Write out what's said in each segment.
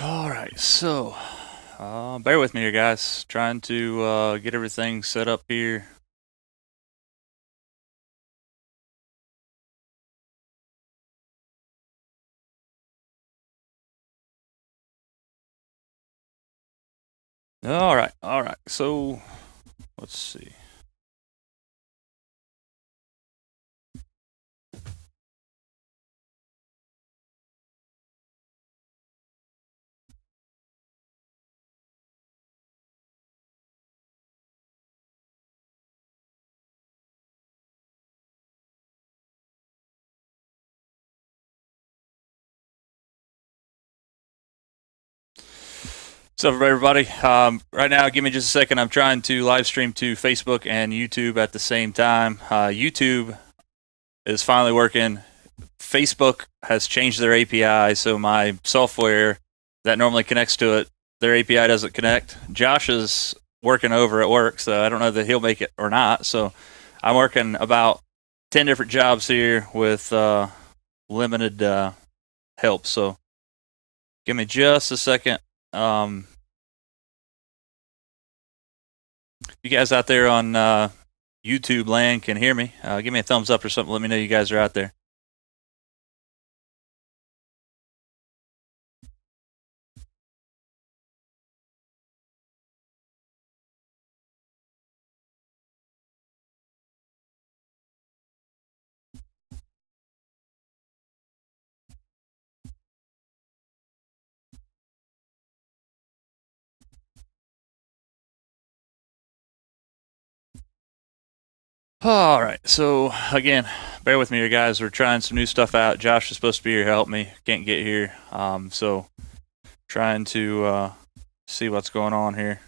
All right, so bear with me here, guys. Trying to get everything set up here. All right, all right. So let's see. What's up, everybody? Right now, give me just a second. I'm trying to live stream to Facebook and YouTube at the same time. YouTube is finally working. Facebook has changed their API, so my software that normally connects to it, their API doesn't connect. Josh is working over at work, so I don't know that he'll make it or not. So I'm working about 10 different jobs here with limited help. So give me just a second. You guys out there on YouTube land can hear me. Give me a thumbs up or something. Let me know you guys are out there. All right. So again, bear with me here, guys. We're trying some new stuff out. Josh is supposed to be here to help me. Can't get here. So trying to see what's going on here.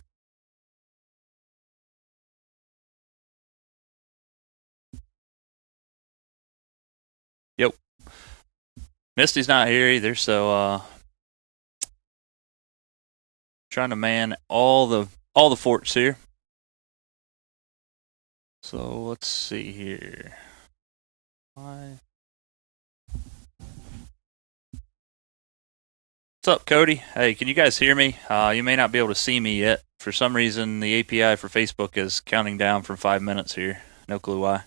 Yep. Misty's not here either. So trying to man all the forts here. So let's see here. Why? What's up, Cody? Hey, can you guys hear me? You may not be able to see me yet. For some reason, the API for Facebook is counting down from 5 minutes here. No clue why.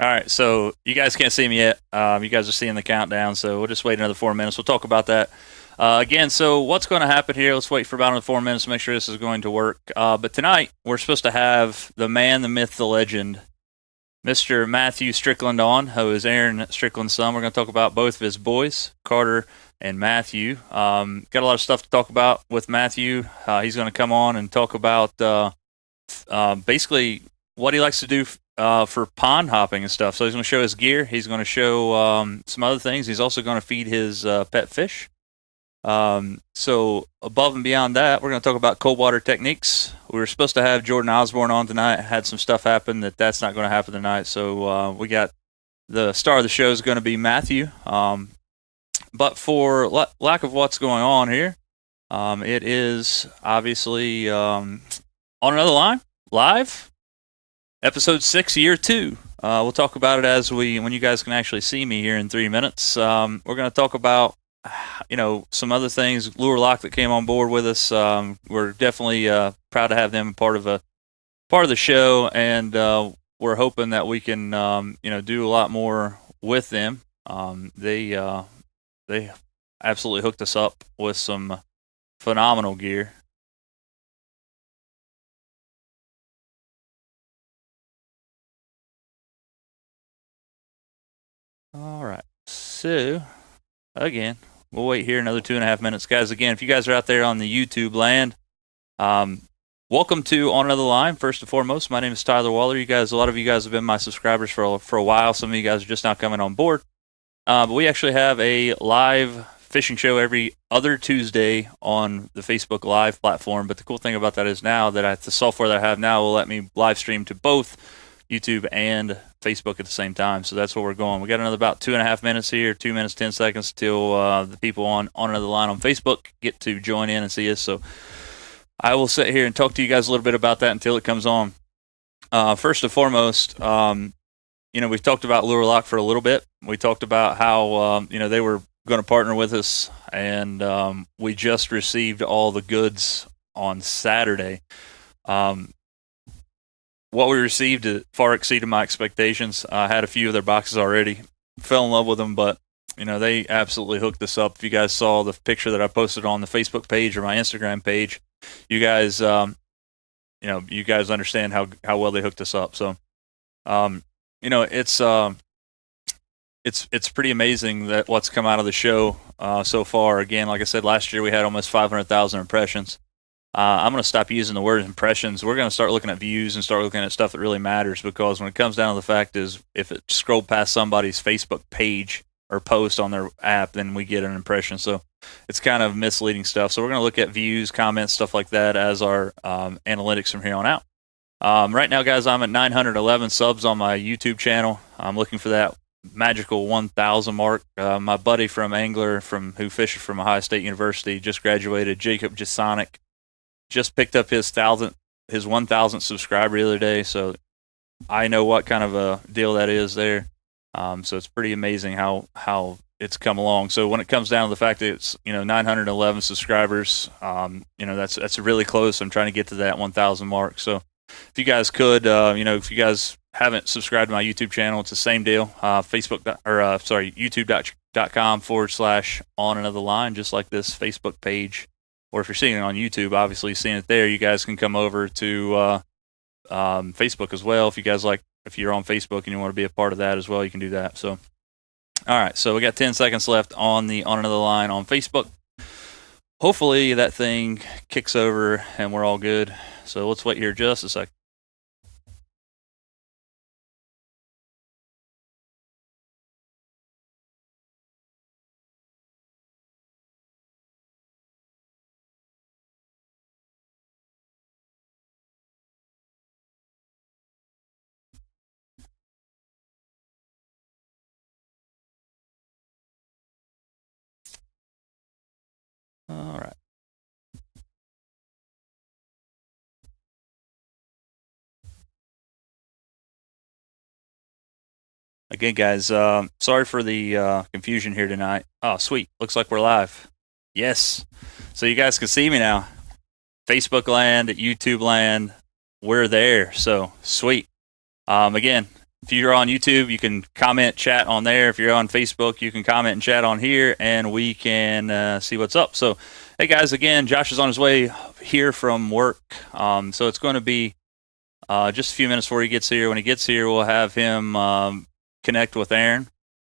All right, so you guys can't see me yet. You guys are seeing the countdown, so we'll just wait another 4 minutes. We'll talk about that again. So what's going to happen here? Let's wait for about another 4 minutes to make sure this is going to work. But tonight we're supposed to have the man, the myth, the legend, Mr. Matthew Strickland on, who is Aaron Strickland's son. We're going to talk about both of his boys, Carter and Matthew. Got a lot of stuff to talk about with Matthew. He's going to come on and talk about basically what he likes to do for pond hopping and stuff. So he's going to show his gear. He's going to show some other things. He's also going to feed his pet fish. So above and beyond that, we're going to talk about cold water techniques. We were supposed to have Jordan Osborne on tonight. Had some stuff happen that's not going to happen tonight. So we got the star of the show is going to be Matthew. But for lack of what's going on here, it is obviously on another line live episode 6, year 2. We'll talk about it when you guys can actually see me here in 3 minutes. We're going to talk about some other things. Lure Lock that came on board with us. We're definitely proud to have them part of the show, and we're hoping that we can do a lot more with them. They absolutely hooked us up with some phenomenal gear. All right, so again, we'll wait here another 2.5 minutes, guys. Again, if you guys are out there on the YouTube land, welcome to On Another Line. First and foremost, my name is Tyler Waller. A lot of you guys have been my subscribers for a while. Some of you guys are just now coming on board. But we actually have a live fishing show every other Tuesday on the Facebook Live platform. But the cool thing about that is now that the software that I have now will let me live stream to both YouTube and Facebook at the same time. So that's where we're going. We got another about 2.5 minutes here, 2 minutes, 10 seconds till the people on another line on Facebook get to join in and see us. So I will sit here and talk to you guys a little bit about that until it comes on. First and foremost, we've talked about Lure Lock for a little bit. We talked about how, they were going to partner with us, and we just received all the goods on Saturday. What we received far exceeded my expectations. I had a few of their boxes already, fell in love with them, but they absolutely hooked us up. If you guys saw the picture that I posted on the Facebook page or my Instagram page, you guys, you guys understand how well they hooked us up. So, it's pretty amazing that what's come out of the show so far. Again, like I said, last year we had almost 500,000 impressions. I'm going to stop using the word impressions. We're going to start looking at views and start looking at stuff that really matters, because when it comes down to the fact is, if it scrolled past somebody's Facebook page or post on their app, then we get an impression. So it's kind of misleading stuff. So we're going to look at views, comments, stuff like that as our analytics from here on out. Right now, guys, I'm at 911 subs on my YouTube channel. I'm looking for that magical 1,000 mark. My buddy from Angler, who fishes from Ohio State University, just graduated, Jacob Jasonic, just picked up his 1,000th subscriber the other day. So I know what kind of a deal that is there. So it's pretty amazing how it's come along. So when it comes down to the fact that it's 911 subscribers, that's really close. I'm trying to get to that 1,000 mark. So if you guys could, if you guys haven't subscribed to my YouTube channel, it's the same deal. YouTube.com/on another line, just like this Facebook page. Or if you're seeing it on YouTube, obviously you're seeing it there. You guys can come over to Facebook as well. If you're on Facebook and you want to be a part of that as well, you can do that. So, all right. So we got 10 seconds left on another line on Facebook. Hopefully that thing kicks over and we're all good. So let's wait here just a second. All right. Again, guys, sorry for the confusion here tonight. Oh, sweet. Looks like we're live. Yes. So you guys can see me now. Facebook land, YouTube land, we're there. So sweet. Again, if you're on YouTube, you can comment, chat on there. If you're on Facebook, you can comment and chat on here, and we can see what's up. So, hey guys, again, Josh is on his way here from work. So it's going to be just a few minutes before he gets here. When he gets here, we'll have him connect with Aaron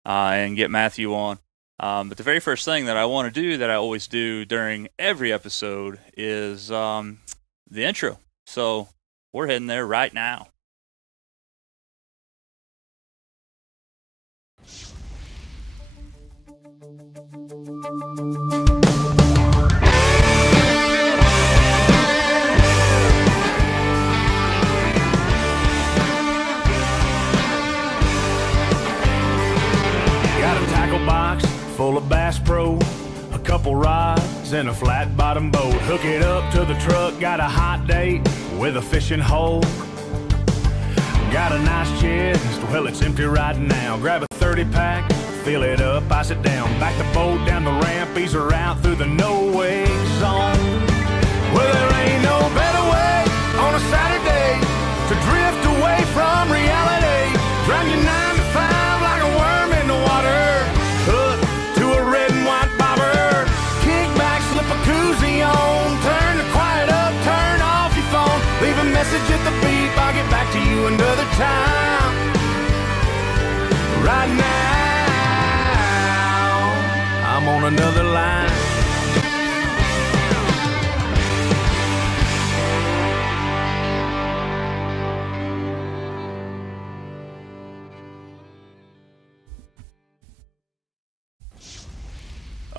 and get Matthew on. But the very first thing that I want to do, that I always do during every episode, is the intro. So we're heading there right now. Got a tackle box full of Bass Pro, a couple rods and a flat bottom boat. Hook it up to the truck, got a hot date with a fishing hole. Got a nice chest, well it's empty right now. Grab a 30-pack, fill it up, ice it down. Back the boat down the ramp, ease her out through the no-wake zone. Well, there ain't no better way on a Saturday to drift away from reality. Drown your 9 to 5 like a worm in the water. Hook to a red and white bobber. Kick back, slip a koozie on. Turn the quiet up, turn off your phone. Leave a message at the beep, I'll get back to you another time. Right now, I'm on another line.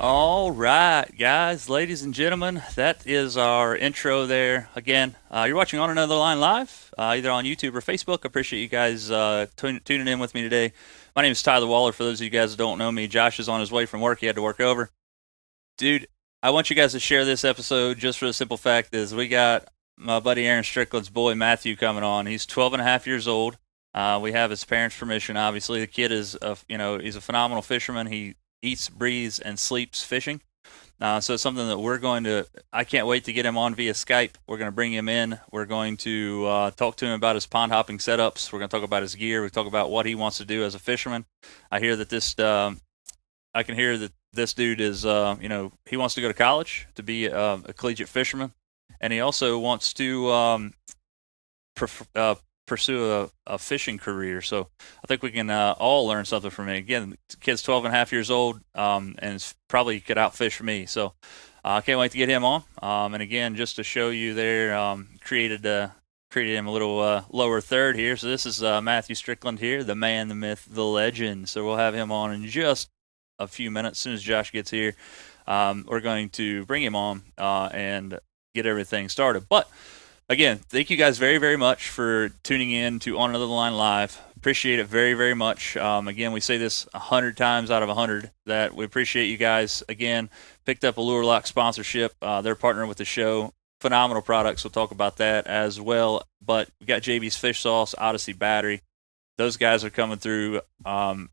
All right, guys, ladies and gentlemen, that is our intro there. Again, you're watching On Another Line live, either on YouTube or Facebook. I appreciate you guys tuning in with me today. My name is Tyler Waller. For those of you guys that don't know me, Josh is on his way from work. He had to work over. Dude, I want you guys to share this episode just for the simple fact is we got my buddy Aaron Strickland's boy Matthew coming on. He's 12 and a half years old. We have his parents' permission, obviously. The kid is, he's a phenomenal fisherman. He eats, breathes, and sleeps fishing. So it's something that I can't wait to get him on via Skype. We're going to bring him in. We're going to talk to him about his pond hopping setups. We're going to talk about his gear. We talk about what he wants to do as a fisherman. I hear that I can hear that this dude is, he wants to go to college to be a collegiate fisherman. And he also wants to pursue a fishing career. So I think we can all learn something from him. Again, the kid's 12 and a half years old, and probably could outfish me. So I can't wait to get him on. And again, just to show you there, created him a little lower third here. So this is Matthew Strickland here, the man, the myth, the legend. So we'll have him on in just a few minutes. As soon as Josh gets here, we're going to bring him on and get everything started. But again, thank you guys very, very much for tuning in to On Another Line Live. Appreciate it very, very much. Again, we say this 100 times out of 100 that we appreciate you guys. Again, picked up a Lure Lock sponsorship. They're partnering with the show. Phenomenal products. We'll talk about that as well. But we got JB's Fish Sauce, Odyssey Battery. Those guys are coming through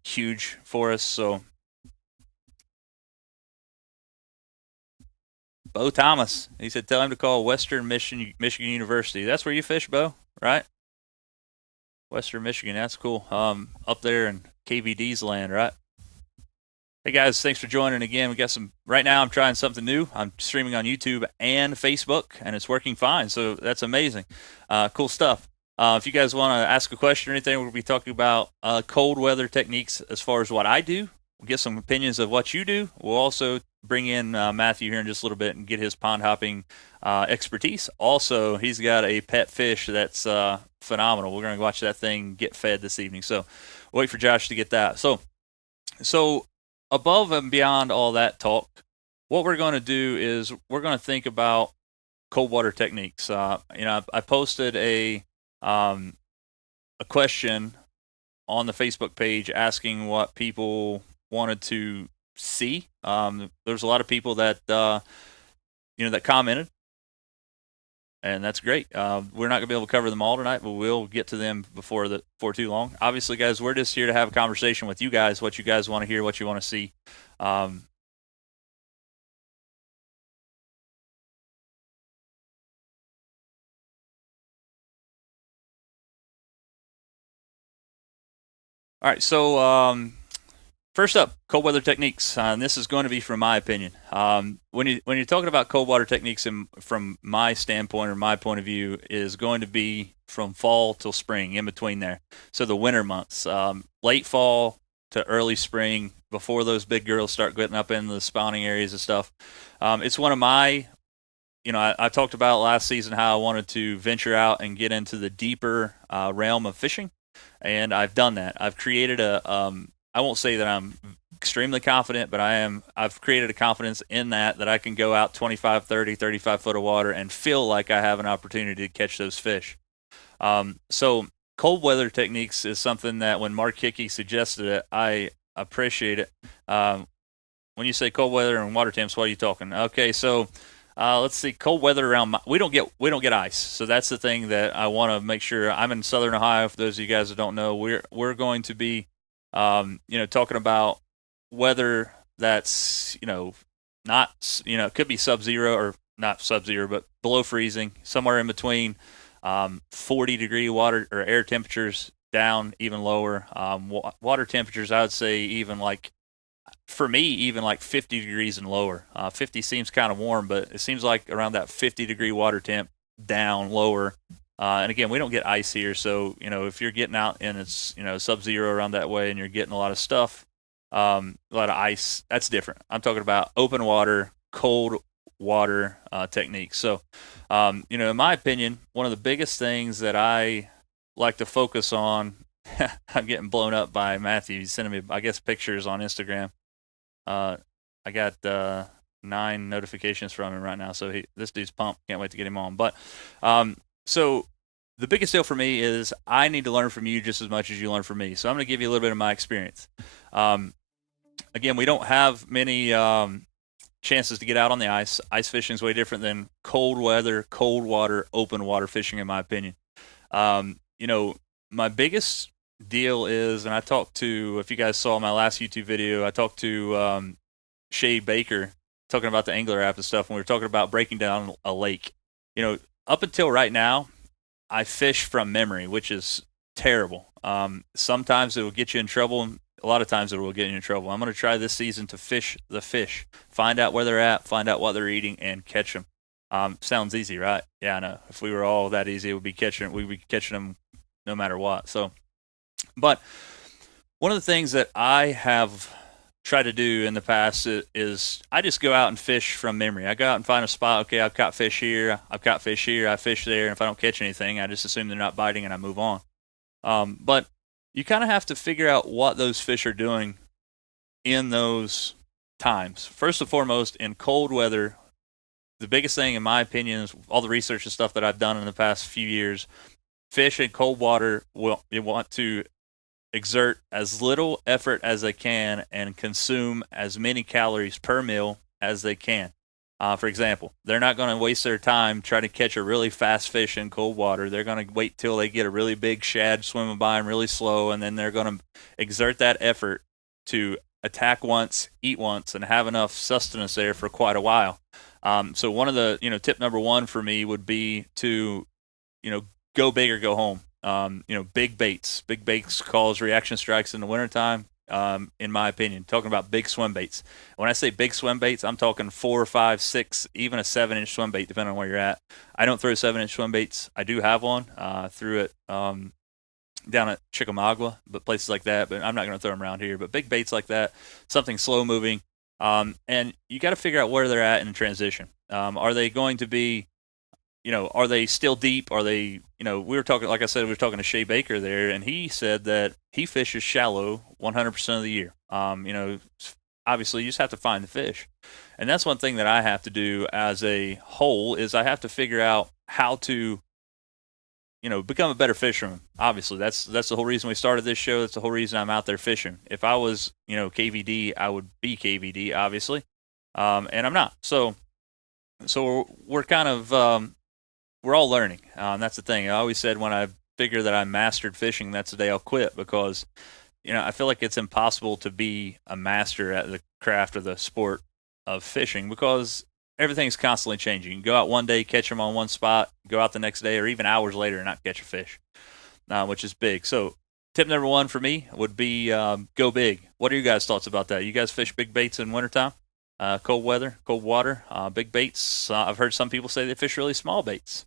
huge for us. So Bo Thomas. He said, tell him to call Western Michigan University. That's where you fish, Bo, right? Western Michigan. That's cool. Up there in KVD's land, right? Hey guys, thanks for joining again. We got some right now. I'm trying something new. I'm streaming on YouTube and Facebook, and it's working fine. So that's amazing. Cool stuff. If you guys want to ask a question or anything, we'll be talking about cold weather techniques as far as what I do. We'll get some opinions of what you do. We'll also bring in Matthew here in just a little bit and get his pond hopping expertise. Also, he's got a pet fish that's phenomenal. We're going to watch that thing get fed this evening. So wait for Josh to get that. So above and beyond all that talk, what we're going to do is we're going to think about cold water techniques. I posted a question on the Facebook page asking what people wanted to see. There's a lot of people that that commented, and that's great. We're not gonna be able to cover them all tonight, but we'll get to them before too long. Obviously, guys, we're just here to have a conversation with you guys. What you guys want to hear, what you want to see. All right, so first up, cold weather techniques, and this is going to be from my opinion. When you're talking about cold water techniques, from my standpoint or my point of view, is going to be from fall till spring, in between there. So the winter months, late fall to early spring, before those big girls start getting up in the spawning areas and stuff. It's one of my, I talked about last season how I wanted to venture out and get into the deeper realm of fishing, and I've done that. I've created I won't say that I'm extremely confident, but I've created a confidence in that I can go out 25, 30, 35 foot of water and feel like I have an opportunity to catch those fish. So cold weather techniques is something that when Mark Hickey suggested it, I appreciate it. When you say cold weather and water temps, what are you talking? Okay, so let's see, cold weather around. We don't get ice, so that's the thing that I want to make sure. I'm in Southern Ohio. For those of you guys that don't know, we're going to be, talking about weather that's not it could be sub-zero or not sub-zero, but below freezing, somewhere in between. 40-degree water or air temperatures down even lower. Water temperatures, I would say, even like, for me, even like 50 degrees and lower. 50 seems kind of warm, but it seems like around that 50-degree water temp down lower. And again, we don't get ice here, so if you're getting out and it's sub-zero around that way and you're getting a lot of stuff, a lot of ice, that's different. I'm talking about open water, cold water techniques. So, in my opinion, one of the biggest things that I like to focus on, I'm getting blown up by Matthew. He's sending me, I guess, pictures on Instagram. I got 9 notifications from him right now, so this dude's pumped. Can't wait to get him on. But so the biggest deal for me is I need to learn from you just as much as you learn from me. So I'm going to give you a little bit of my experience. Again, we don't have many chances to get out on the ice. Ice fishing is way different than cold weather, cold water, open water fishing, in my opinion. You know, my biggest deal is, and I talked to, if you guys saw my last YouTube video, I talked to Shay Baker talking about the Angler app and stuff, and we were talking about breaking down a lake. You know, up until right now, I fish from memory, which is terrible. Sometimes it will get you in trouble, and a lot of times it will get you in trouble. I'm going to try this season to fish the fish, find out where they're at, find out what they're eating, and catch them. Sounds easy, right? Yeah, I know. If we were all that easy, we'd be catching them no matter what. So, but one of the things that I have tried to do in the past is I just go out and fish from memory. I go out and find a spot. Okay, I've caught fish here. I've caught fish here. I fish there. And if I don't catch anything, I just assume they're not biting and I move on. But you kind of have to figure out what those fish are doing in those times. First and foremost, in cold weather, the biggest thing, in my opinion, is all the research and stuff that I've done in the past few years. Fish in cold water you want to exert as little effort as they can and consume as many calories per meal as they can. For example, they're not going to waste their time trying to catch a really fast fish in cold water. They're going to wait till they get a really big shad swimming by them really slow, and then they're going to exert that effort to attack once, eat once, and have enough sustenance there for quite a while. So one of the, tip number one for me would be to, go big or go home. Big baits. Big baits cause reaction strikes in the wintertime, in my opinion. Talking about big swim baits. When I say big swim baits, I'm talking 4, 5, 6, even a 7-inch swim bait, depending on where you're at. I don't throw 7-inch swim baits. I do have one. Threw it down at Chickamauga, but places like that. But I'm not going to throw them around here. But big baits like that, something slow moving. And you got to figure out where they're at in the transition. Are they going to be, are they still deep? Are they, we were talking, like I said, we were talking to Shay Baker there, and he said that he fishes shallow 100% of the year. Obviously, you just have to find the fish. And that's one thing that I have to do as a whole is I have to figure out how to, become a better fisherman. Obviously, that's the whole reason we started this show. That's the whole reason I'm out there fishing. If I was, KVD, I would be KVD, obviously, and I'm not. So we're kind of we're all learning. That's the thing. I always said when I figure that I mastered fishing, that's the day I'll quit because, I feel like it's impossible to be a master at the craft or the sport of fishing because everything's constantly changing. You can go out one day, catch them on one spot, go out the next day, or even hours later and not catch a fish, which is big. So tip number one for me would be go big. What are you guys' thoughts about that? You guys fish big baits in wintertime? Cold weather, cold water, big baits. I've heard some people say they fish really small baits.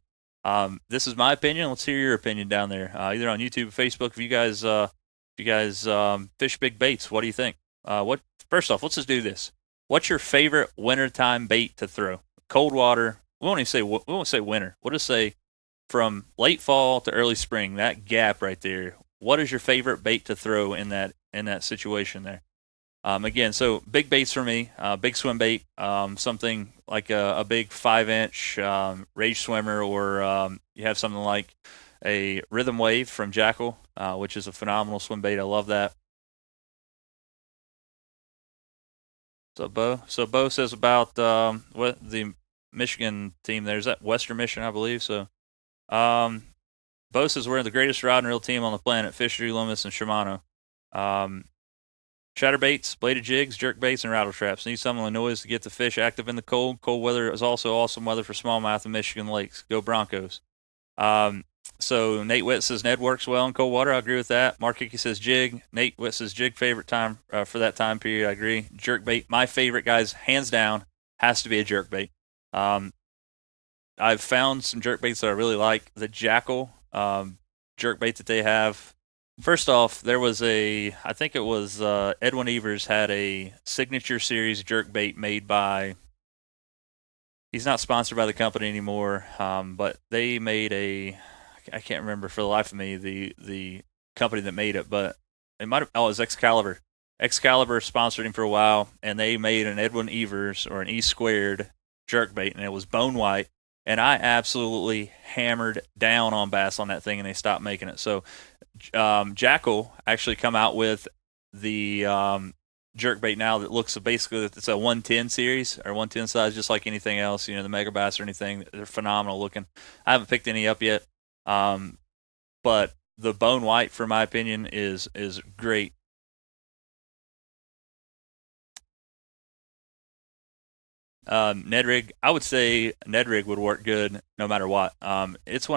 This is my opinion. Let's hear your opinion down there, either on YouTube or Facebook. If you guys fish big baits, what do you think? First off, let's just do this. What's your favorite wintertime bait to throw? Cold water. We won't say winter. We'll just say from late fall to early spring. That gap right there. What is your favorite bait to throw in that situation there? Again, so big baits for me, big swim bait, something like a big 5-inch Rage Swimmer, or you have something like a Rhythm Wave from Jackal, which is a phenomenal swim bait. I love that. So Bo says about what the Michigan team there is, that Western Michigan, I believe. So Bo says we're the greatest rod and reel team on the planet: Fishery, Loomis, and Shimano. Chatterbaits, bladed jigs, jerk baits, and rattle traps. Need some Illinois to get the fish active in the cold. Cold weather is also awesome weather for smallmouth in Michigan lakes. Go Broncos. So Nate Witt says Ned works well in cold water. I agree with that. Mark Hickey says jig. Nate Witt says jig favorite time for that time period. I agree. Jerk bait, my favorite, guys, hands down, has to be a jerk bait. I've found some jerk baits that I really like. The Jackal jerk bait that they have. First off, there was I think it was Edwin Evers had a signature series jerk bait made by, he's not sponsored by the company anymore, but they made I can't remember for the life of me the company that made it, but it was Excalibur. Excalibur sponsored him for a while, and they made an Edwin Evers or an E squared jerkbait, and it was bone white. And I absolutely hammered down on bass on that thing, and they stopped making it. So Jackall actually come out with the jerkbait now that looks basically it's a 110 series or 110 size, just like anything else. The Mega Bass or anything, they're phenomenal looking. I haven't picked any up yet, but the bone white, for my opinion, is great. Ned rig, I would say Ned rig would work good no matter what. It's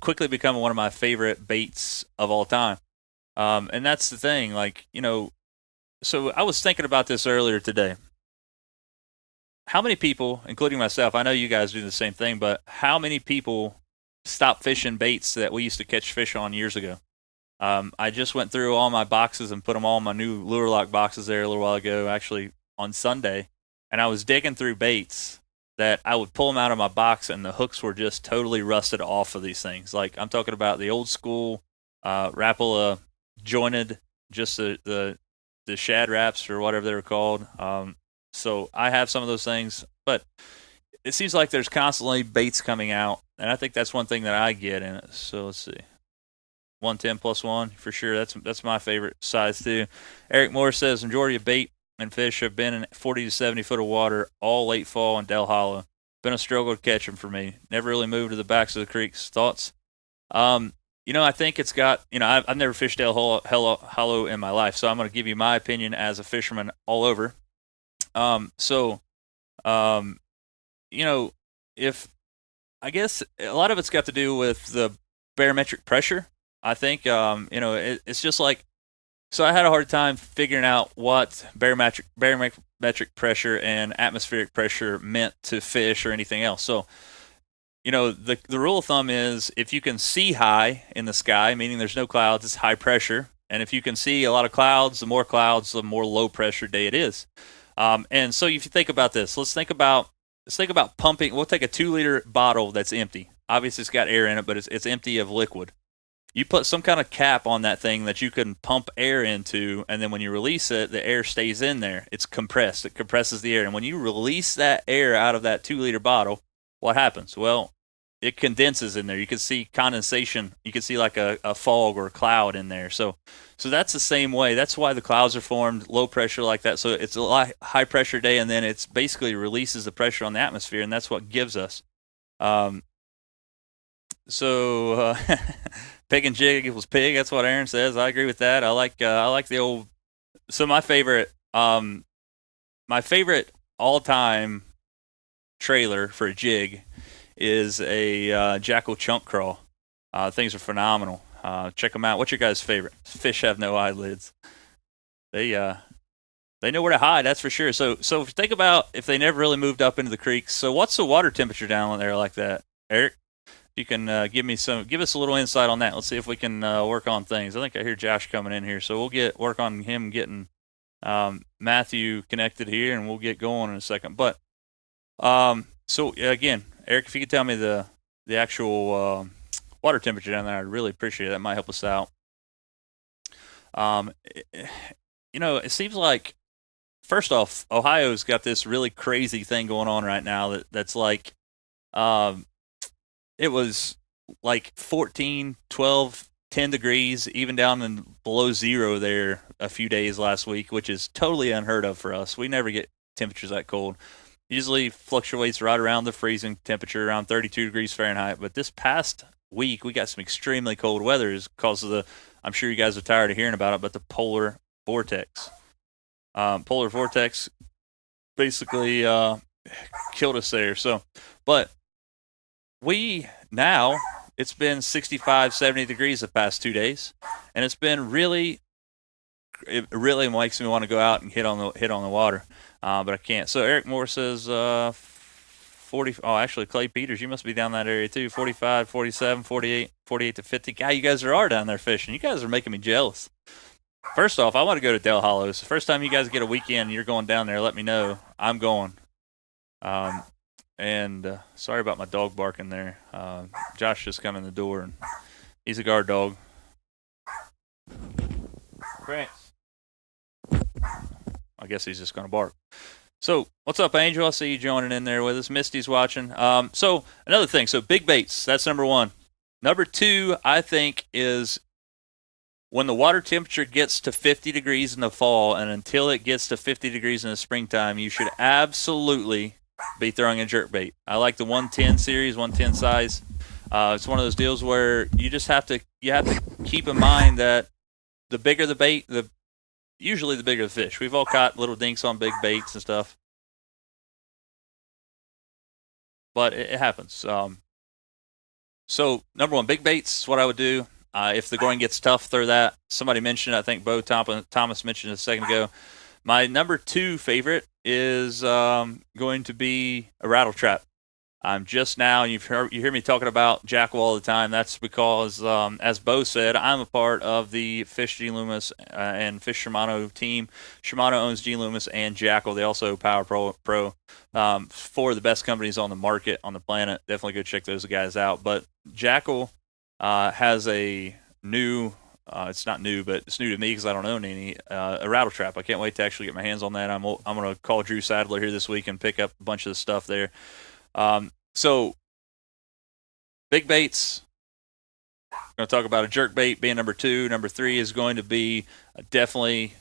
quickly become one of my favorite baits of all time. And that's the thing, so I was thinking about this earlier today. How many people, including myself, I know you guys do the same thing, but how many people stop fishing baits that we used to catch fish on years ago? I just went through all my boxes and put them all in my new Lure Lock boxes there a little while ago, actually on Sunday. And I was digging through baits that I would pull them out of my box, and the hooks were just totally rusted off of these things. Like, I'm talking about the old school Rapala jointed, just the shad wraps or whatever they were called. So I have some of those things, but it seems like there's constantly baits coming out, and I think that's one thing that I get in it. So let's see. 110 plus 1 for sure. That's my favorite size too. Eric Moore says majority of bait and fish have been in 40 to 70 foot of water all late fall in Del Hollow. Been a struggle to catch them for me. Never really moved to the backs of the creeks. Thoughts? I think it's got, I've never fished Del Hollow in my life, so I'm going to give you my opinion as a fisherman all over. If I guess a lot of it's got to do with the barometric pressure. I think, it's just like, so I had a hard time figuring out what barometric pressure and atmospheric pressure meant to fish or anything else. So, the rule of thumb is if you can see high in the sky, meaning there's no clouds, it's high pressure. And if you can see a lot of clouds, the more low pressure day it is. And so if you think about this, let's think about pumping. We'll take a 2-liter bottle that's empty. Obviously, it's got air in it, but it's empty of liquid. You put some kind of cap on that thing that you can pump air into, and then when you release it, the air stays in there. It's compressed. It compresses the air. And when you release that air out of that 2-liter bottle, what happens? Well, it condenses in there. You can see condensation. You can see like a fog or a cloud in there. So that's the same way. That's why the clouds are formed, low pressure like that. So it's a high pressure day, and then it's basically releases the pressure on the atmosphere, and that's what gives us. Pig and jig equals pig. That's what Aaron says. I agree with that. I like the old. So my favorite all-time trailer for a jig is a Jackall Chunk Crawl. Things are phenomenal. Check them out. What's your guys' favorite? Fish have no eyelids. They know where to hide. That's for sure. So think about if they never really moved up into the creeks. So what's the water temperature down there like that, Eric? You can give us a little insight on that. Let's see if we can work on things. I think I hear Josh coming in here, so we'll work on him getting Matthew connected here, and we'll get going in a second. But so again, Eric, if you could tell me the actual water temperature down there, I'd really appreciate it. That might help us out. It seems like, first off, Ohio's got this really crazy thing going on right now that's like, it was like 14, 12, 10 degrees, even down in below zero there a few days last week, which is totally unheard of for us. We never get temperatures that cold. Usually fluctuates right around the freezing temperature, around 32 degrees Fahrenheit. But this past week, we got some extremely cold weather because of I'm sure you guys are tired of hearing about it, but the polar vortex. Polar vortex basically killed us there. So, but it's been 65, 70 degrees the past 2 days, and it really makes me want to go out and hit on the water, but I can't. So Eric Moore says 40. Oh, actually, Clay Peters, you must be down that area too. 45, 47, 48 to 50. God, you guys are down there fishing. You guys are making me jealous. First off, I want to go to Del Hollow. So first time you guys get a weekend and you're going down there, let me know. I'm going. And sorry about my dog barking there. Josh just come in the door, and he's a guard dog. Prince. I guess he's just going to bark. So, what's up, Angel? I see you joining in there with us. Misty's watching. So, another thing. So, big baits. That's number one. Number two, I think, is when the water temperature gets to 50 degrees in the fall and until it gets to 50 degrees in the springtime, you should absolutely be throwing a jerk bait. I like the 110 series, 110 size. It's one of those deals where you just have to keep in mind that the bigger the bait, usually the bigger the fish. We've all caught little dinks on big baits and stuff, but it happens. So number one, big baits is what I would do. If the going gets tough, throw that. Somebody mentioned, I think Bo Thomas mentioned a second ago. My number two favorite is going to be a rattle trap. I'm just now, you hear me talking about Jackal all the time. That's because, as Bo said, I'm a part of the Fish G Loomis and Fish Shimano team. Shimano owns G Loomis and Jackal. They also Power Pro, four of the best companies on the market, on the planet. Definitely go check those guys out. But Jackal has a new, it's not new, but it's new to me because I don't own any, a rattle trap. I can't wait to actually get my hands on that. I'm going to call Drew Sadler here this week and pick up a bunch of the stuff there. So big baits, I'm going to talk about a jerk bait being number two. Number three is going to be definitely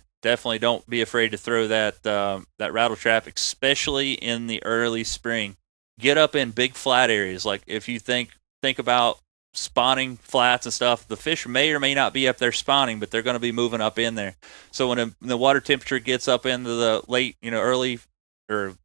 don't be afraid to throw that rattle trap, especially in the early spring. Get up in big flat areas. Like if you think about spawning flats and stuff, the fish may or may not be up there spawning, but they're going to be moving up in there. So when the water temperature gets up into the late, early or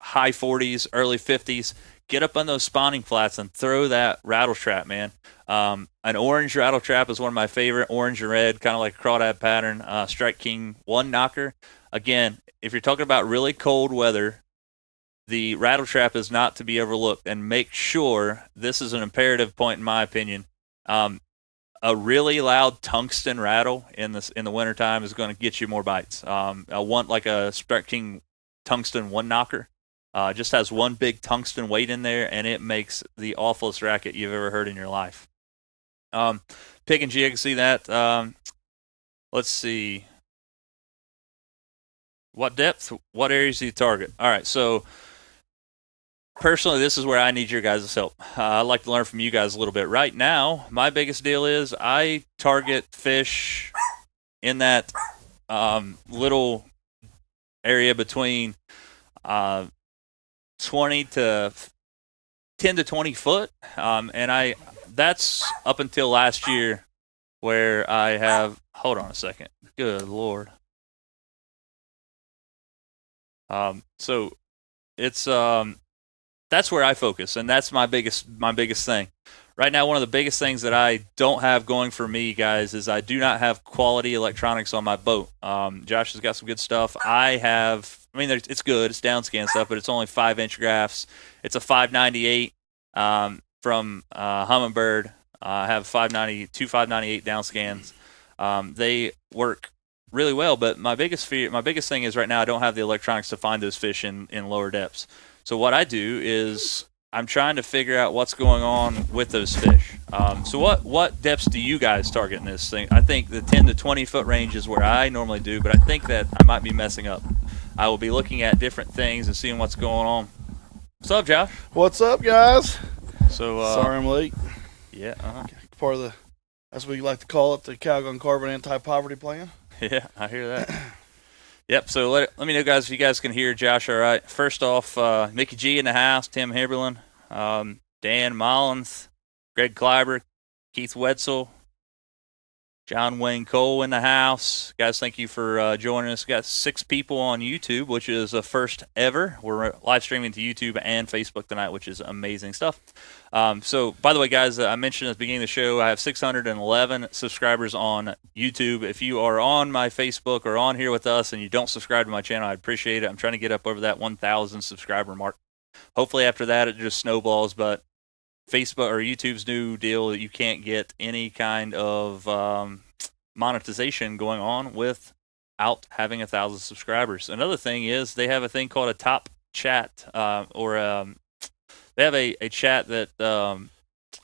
high 40s, early 50s, get up on those spawning flats and throw that rattle trap, man. An orange rattle trap is one of my favorite, orange and red, kind of like a crawdad pattern. Strike King one knocker. Again, if you're talking about really cold weather, the rattle trap is not to be overlooked. And make sure, this is an imperative point in my opinion, a really loud tungsten rattle in the wintertime is going to get you more bites. I want like a Strike King tungsten one knocker. Just has one big tungsten weight in there, and it makes the awfulest racket you've ever heard in your life. Pick and jig, see that. Let's see. What depth? What areas do you target? All right, so personally, this is where I need your guys' help. I'd like to learn from you guys a little bit. Right now, my biggest deal is I target fish in that little area between 10 to 20 foot, and that's up until last year where I have, hold on a second, good Lord. So it's that's where I focus, and that's my biggest thing. Right now, one of the biggest things that I don't have going for me, guys, is I do not have quality electronics on my boat. Josh has got some good stuff. It's good. It's downscan stuff, but it's only 5-inch graphs. It's a 598 from Humminbird. I have 598 downscans. They work really well, but my biggest thing is right now I don't have the electronics to find those fish in lower depths. So what I do is I'm trying to figure out what's going on with those fish. So what depths do you guys target in this thing? I think the 10 to 20 foot range is where I normally do, but I think that I might be messing up. I will be looking at different things and seeing what's going on. What's up, Josh? What's up, guys? So sorry I'm late. Yeah. Part of the, as we like to call it, the Calgon Carbon Anti-Poverty Plan. Yeah, I hear that. Yep, so let me know, guys, if you guys can hear Josh all right. First off, Mickey G in the house, Tim Heberlin, Dan Mullins, Greg Kleiber, Keith Wetzel, John Wayne Cole in the house. Guys, thank you for joining us. Got 6 people on YouTube, which is a first ever. We're live streaming to YouTube and Facebook tonight, which is amazing stuff. So, by the way, guys, I mentioned at the beginning of the show, I have 611 subscribers on YouTube. If you are on my Facebook or on here with us and you don't subscribe to my channel, I'd appreciate it. I'm trying to get up over that 1,000 subscriber mark. Hopefully after that, it just snowballs, but Facebook or YouTube's new deal that you can't get any kind of monetization going on without having 1,000 subscribers. Another thing is they have a thing called a top chat, they have a chat that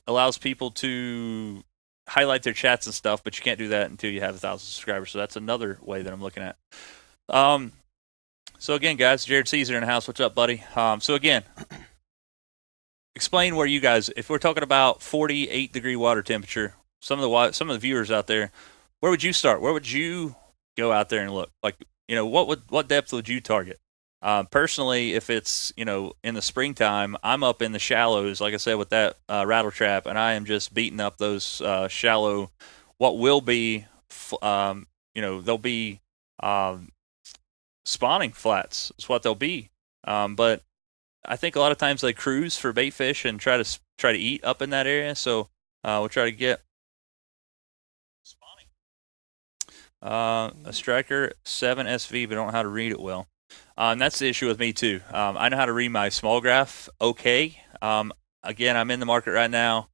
allows people to highlight their chats and stuff, but you can't do that until you have 1,000 subscribers. So that's another way that I'm looking at. So again, guys, Jared Caesar in the house. What's up, buddy? So again, explain where you guys, if we're talking about 48-degree water temperature, some of the viewers out there, where would you start? Where would you go out there and look? Like, what depth would you target? Personally, if it's in the springtime, I'm up in the shallows, like I said, with that rattle trap, and I am just beating up those shallow, what will be, they'll be um, spawning flats. Is what they'll be. But I think a lot of times they cruise for bait fish and try to eat up in that area. So we'll try to get a striker 7 SV, but I don't know how to read it well. And that's the issue with me too. I know how to read my small graph okay. Again, I'm in the market right now.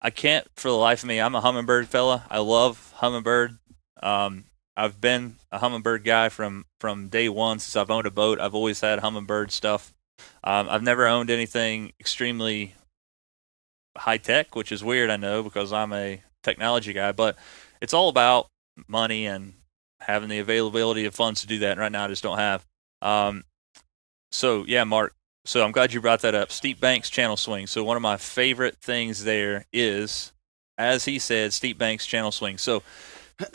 I can't for the life of me. I'm a Humminbird fella. I love Humminbird. I've been a Humminbird guy from day one since I've owned a boat. I've always had Humminbird stuff. I've never owned anything extremely high tech, which is weird, I know, because I'm a technology guy. But it's all about money and having the availability of funds to do that. And right now, I just don't have. So yeah, Mark. So I'm glad you brought that up. Steep Banks channel swing. So one of my favorite things there is, as he said, Steep Banks channel swing. So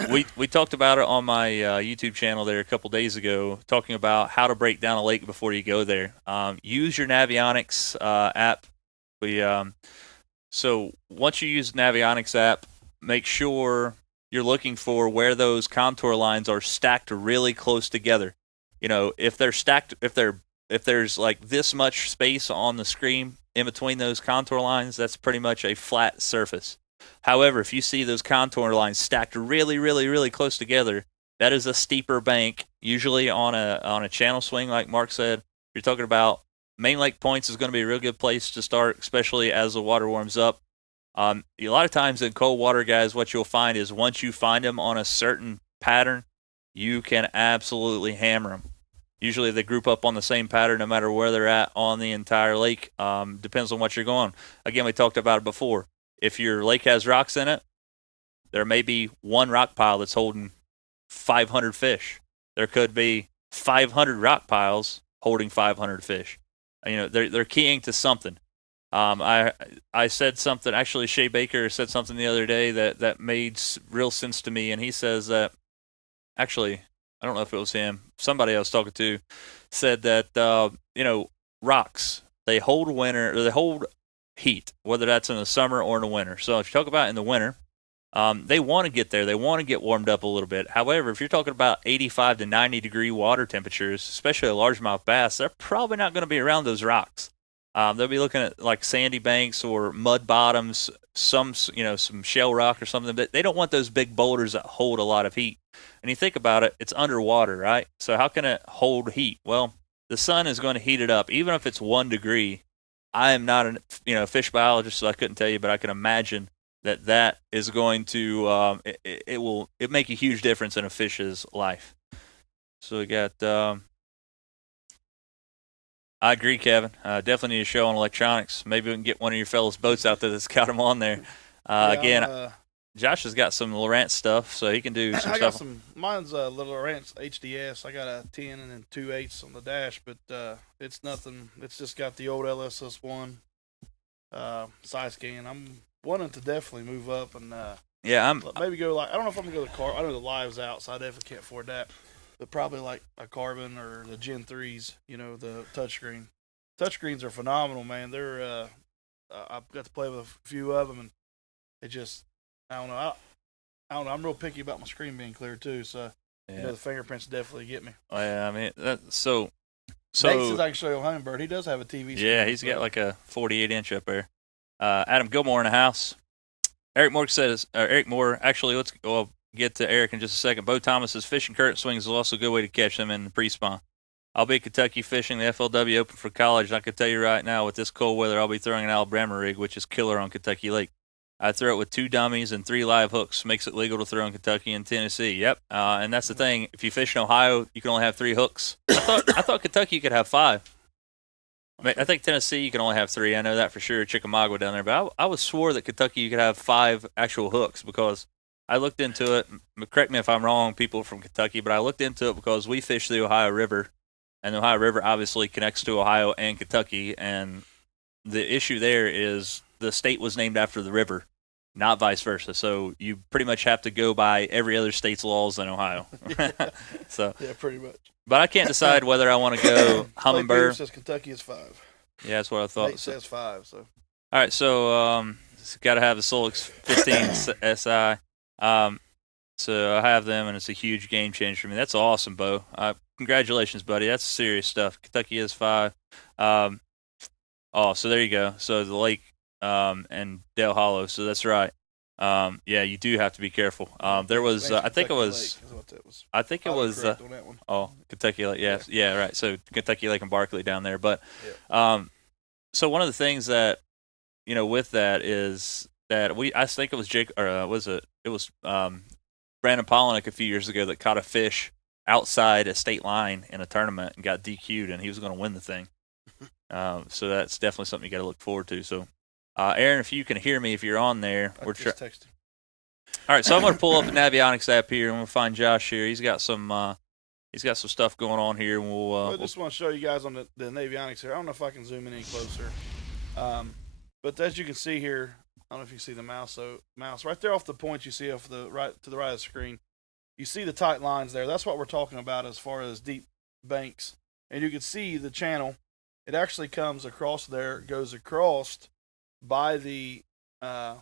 we talked about it on my YouTube channel there a couple days ago, talking about how to break down a lake before you go there. Use your Navionics app. So once you use the Navionics app, make sure you're looking for where those contour lines are stacked really close together. If they're stacked, if there's like this much space on the screen in between those contour lines, that's pretty much a flat surface. However, if you see those contour lines stacked really, really, really close together, that is a steeper bank, usually on a channel swing, like Mark said. You're talking about Main Lake Points is going to be a real good place to start, especially as the water warms up. A lot of times in cold water, guys, what you'll find is once you find them on a certain pattern, you can absolutely hammer them. Usually they group up on the same pattern no matter where they're at on the entire lake. Depends on what you're going. Again, we talked about it before. If your lake has rocks in it, there may be one rock pile that's holding 500 fish. There could be 500 rock piles holding 500 fish. They're keying to something. I said something. Actually, Shea Baker said something the other day that made real sense to me, and he says that. Actually, I don't know if it was him. Somebody I was talking to said that rocks, they hold winter, or they hold heat, whether that's in the summer or in the winter. So if you talk about in the winter, they want to get there. They want to get warmed up a little bit. However, if you're talking about 85 to 90 degree water temperatures, especially a largemouth bass, they're probably not going to be around those rocks. They'll be looking at like sandy banks or mud bottoms, some shell rock or something. But they don't want those big boulders that hold a lot of heat. And you think about it, it's underwater, right? So how can it hold heat? Well, the sun is going to heat it up, even if it's 1 degree. I am not a fish biologist, so I couldn't tell you, but I can imagine that is going to it make a huge difference in a fish's life. So we got. I agree, Kevin. Definitely need a show on electronics. Maybe we can get one of your fellas' boats out there that's got them on there. Again, Josh has got some Lowrance stuff, so he can do some stuff. I got some. Mine's a little Lowrance HDS. I got a 10 and then 2/8 on the dash, but it's nothing. It's just got the old LSS1 side scan. I'm wanting to definitely move up and I'm maybe go like I don't know if I'm gonna go the car. I know the Live's out, so I definitely can't afford that. But probably like a Carbon or the Gen 3s. The touchscreen. Touchscreens are phenomenal, man. They're I've got to play with a few of them, and it just I don't know. I don't know. I'm real picky about my screen being clear too, so the fingerprints definitely get me. Oh, yeah, I mean so. Next is I can show you Humminbird. He does have a TV screen. Yeah, he's got like a 48-inch up there. Adam Gilmore in the house. Eric Moore says, Eric Moore. Actually, let's go get to Eric in just a second. Bo Thomas's fishing current swings is also a good way to catch them in the pre-spawn. I'll be at Kentucky fishing the FLW Open for college, and I can tell you right now, with this cold weather, I'll be throwing an Alabama rig, which is killer on Kentucky Lake. I throw it with 2 dummies and 3 live hooks. Makes it legal to throw in Kentucky and Tennessee. Yep, and that's the thing. If you fish in Ohio, you can only have 3 hooks. I thought Kentucky you could have 5. I think Tennessee you can only have 3. I know that for sure. Chickamauga down there, but I was swore that Kentucky you could have 5 actual hooks because I looked into it. Correct me if I'm wrong, people from Kentucky, but I looked into it because we fish the Ohio River, and the Ohio River obviously connects to Ohio and Kentucky, and the issue there is the state was named after the river, not vice versa. So you pretty much have to go by every other state's laws in Ohio. So, Yeah, pretty much. but I can't decide whether I want to go Clay Peter Humminbird. says Kentucky is 5. Yeah, that's what I thought. Nate says 5. So All right, so it's got to have the Solix 15 SI. So I have them, and it's a huge game changer for me. That's awesome, Bo. Congratulations, buddy. That's serious stuff. Kentucky is 5. So there you go. So the lake and Dale Hollow. So that's right. Yeah, you do have to be careful. There was, I think it was, Kentucky Lake. Yeah, right. So Kentucky Lake and Barkley down there. But so one of the things that with that is that I think it was Jake, or was it? It was Brandon Polinick a few years ago that caught a fish outside a state line in a tournament and got DQ'd, and he was going to win the thing. So that's definitely something you got to look forward to. So, Aaron, if you can hear me, if you're on there, we're just texting. All right, so I'm going to pull up the Navionics app here. I'm going to find Josh here. He's got some stuff going on here. And I just want to show you guys on the Navionics here. I don't know if I can zoom in any closer, but as you can see here, I don't know if you see the mouse. So mouse right there off the point you see off the right to the right of the screen. You see the tight lines there. That's what we're talking about as far as deep banks, and you can see the channel. It actually comes across there, goes across by the other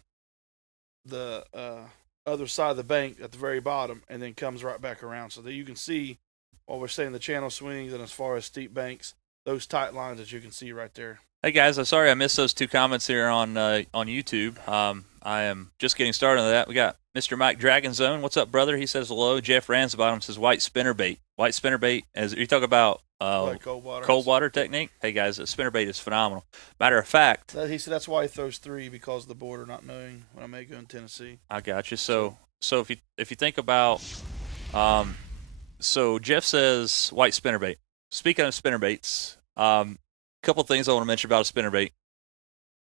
side of the bank at the very bottom, and then comes right back around. So that you can see while we're saying the channel swings, and as far as steep banks, those tight lines that you can see right there. Hey guys, I'm sorry I missed those 2 comments here on YouTube. I am just getting started on that. We got Mr. Mike Dragonzone. What's up, brother? He says hello. Jeff Ransbottom says white spinnerbait. White spinnerbait. As you talk about Like cold water technique. Hey guys, the spinnerbait is phenomenal. Matter of fact, he said that's why he throws 3 because of the border, not knowing when I may go in Tennessee. I got you. So if you think about, so Jeff says white spinnerbait. Speaking of spinnerbaits, couple things I want to mention about a spinnerbait.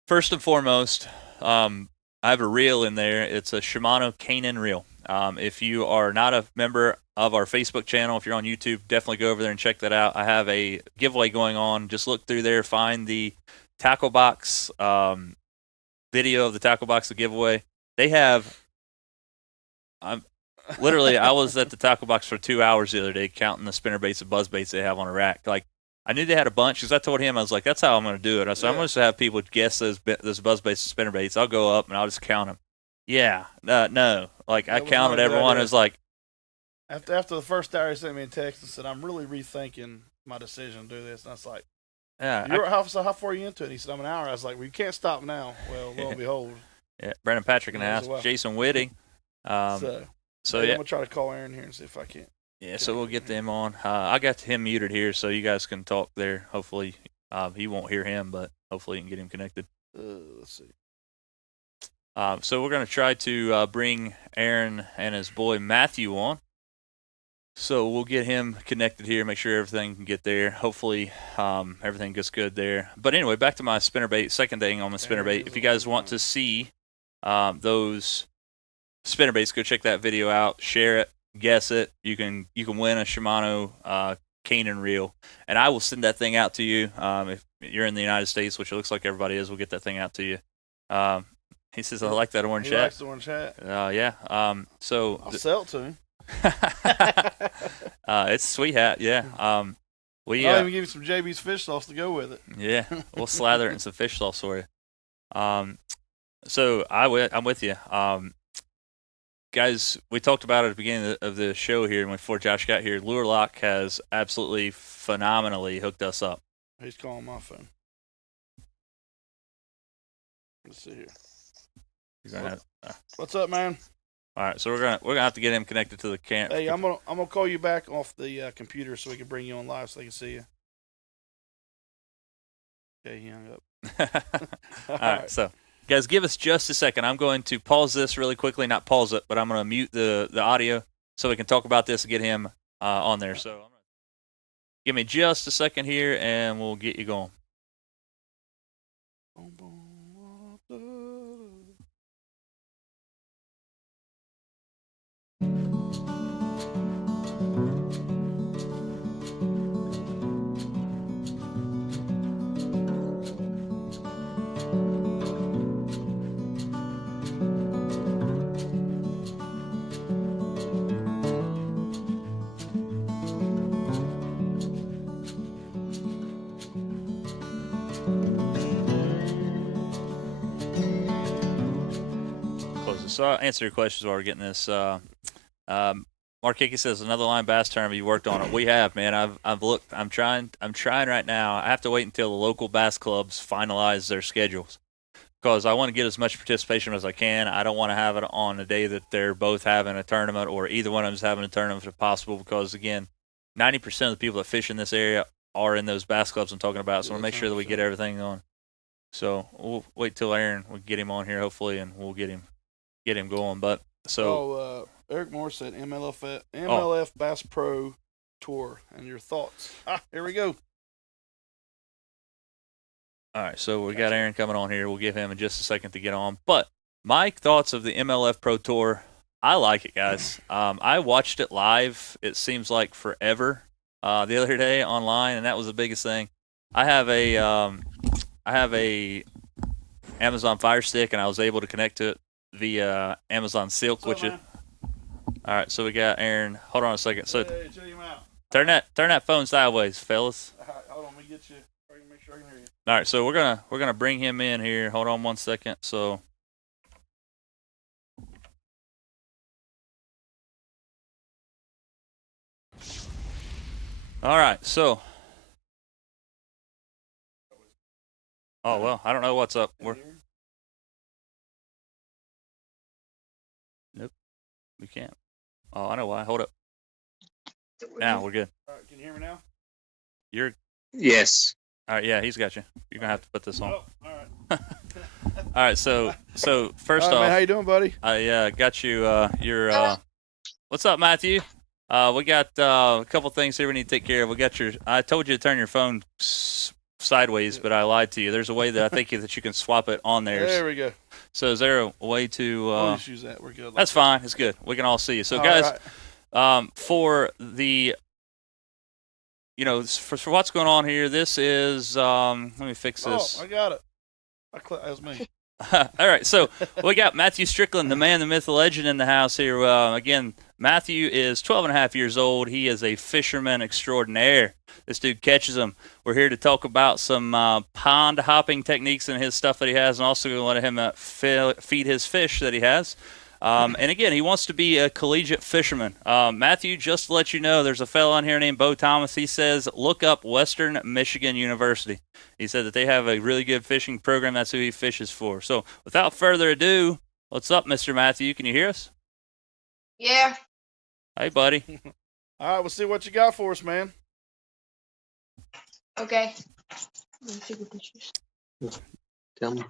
First and foremost, I have a reel in there. It's a Shimano Kanan reel. If you are not a member of our Facebook channel, if you're on YouTube, definitely go over there and check that out. I have a giveaway going on. Just look through there, find the tackle box video of the tackle box, the giveaway. They have. I was at the tackle box for 2 hours the other day counting the spinnerbaits and buzzbaits they have on a rack. Like, I knew they had a bunch because I told him, I was like, that's how I'm going to do it. I said, I'm going to have people guess those buzzbaits and spinnerbaits. I'll go up and I'll just count them. Yeah, no. Like, I counted everyone. It was like. After the first hour, he sent me a text and said, I'm really rethinking my decision to do this. And I was like, yeah. How far are you into it? And he said, I'm an hour. I was like, well, you can't stop now. Well, lo and behold. Yeah, Brandon Patrick in the house. Well. Jason Whitting. So yeah. I'm going to try to call Aaron here and see if I can. Yeah, so we'll get them on. I got him muted here, so you guys can talk there. Hopefully, he won't hear him, but hopefully you can get him connected. Let's see. So we're going to try to bring Aaron and his boy Matthew on. So we'll get him connected here, make sure everything can get there. Hopefully everything gets good there. But anyway, back to my spinnerbait, second thing on my spinnerbait. If you guys want to see those spinnerbaits, go check that video out, share it. Guess it. You can win a Shimano Kanan reel, and I will send that thing out to you. If you're in the United States, which it looks like everybody is, we'll get that thing out to you. He says, "I like that orange hat." He likes the orange hat. Yeah. So I'll sell it to him. It's a sweet hat. Yeah. I'll even give you some JB's fish sauce to go with it. Yeah, we'll slather it in some fish sauce for you. So I'm with you. Guys, we talked about it at the beginning of the show here, and before Josh got here, Lure Lock has absolutely phenomenally hooked us up. He's calling my phone. Let's see here. What's up, man? All right, so we're gonna have to get him connected to the camp. Hey, I'm gonna call you back off the computer so we can bring you on live so they can see you. Okay, he hung up. All right, so. Guys, give us just a second. I'm going to pause this really quickly. Not pause it, but I'm going to mute the audio so we can talk about this and get him on there. So give me just a second here, and we'll get you going. so I'll answer your questions while we're getting this. Mark Hickey says another line bass tournament. You worked on it. We have, man. I've looked. I'm trying right now. I have to wait until the local bass clubs finalize their schedules because I want to get as much participation as I can. I don't want to have it on a day that they're both having a tournament or either one of them's having a tournament if possible. Because again, 90% of the people that fish in this area are in those bass clubs I'm talking about. So I want to make sure that we get everything on. So we'll wait till Aaron. We'll get him on here hopefully, and we'll get him going. But so. Eric Moore said MLF Bass Pro Tour, and your thoughts. Here we go. All right, so we got Aaron coming on here. We'll give him in just a second to get on. But my thoughts of the MLF Pro Tour, I like it, guys. I watched it live. It seems like forever the other day online, and that was the biggest thing. I have a Amazon Fire Stick, and I was able to connect to it via Amazon Silk, which is. All right, so we got Aaron. Hold on a second. So hey, check him out. turn that phone sideways, fellas. Hold on, let me get you. Make sure I can hear you. All right, so we're gonna bring him in here. Hold on 1 second. So. All right, so. Oh well, I don't know what's up. Nope, we can't. Oh, I know why. Hold up. Now we're good. All right, can you hear me now? You're. Yes. All right, yeah, he's got you. You're gonna have to put this on. Oh, all right. All right, so first all right, off, man, how you doing, buddy? I got you. What's up, Matthew? We got a couple things here we need to take care of. We got your. I told you to turn your phone sideways, but I lied to you. There's a way that I think that you can swap it on there. There we go. So is there a way to? I'll just use that. We're good. That's fine. It's good. We can all see you. So All guys, right. for the. For what's going on here, this is. Let me fix this. Oh, I got it. That was me. All right, so we got Matthew Strickland, the man, the myth, the legend in the house here. Again, Matthew is 12 and a half years old. He is a fisherman extraordinaire. This dude catches them. We're here to talk about some pond hopping techniques and his stuff that he has, and also going to let him feed his fish that he has. And again, he wants to be a collegiate fisherman. Matthew, just to let you know, there's a fellow on here named Bo Thomas. He says, look up Western Michigan University. He said that they have a really good fishing program. That's who he fishes for. So without further ado, what's up, Mr. Matthew? Can you hear us? Yeah. Hey, buddy. All right, we'll see what you got for us, man. Okay. Tell me.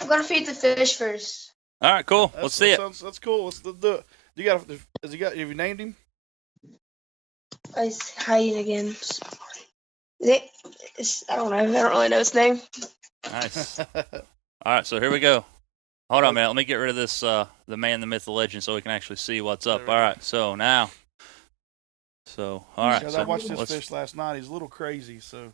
I'm gonna feed the fish first. All right, cool. Let's see it. That's cool. Let's do it. Have you named him? He's hiding again. I don't know. I don't really know his name. Nice. All right, so here we go. Hold on, man. Let me get rid of this, the man, the myth, the legend, so we can actually see what's up. All right, so now. So, all right. Because So I watched this fish last night. He's a little crazy, so.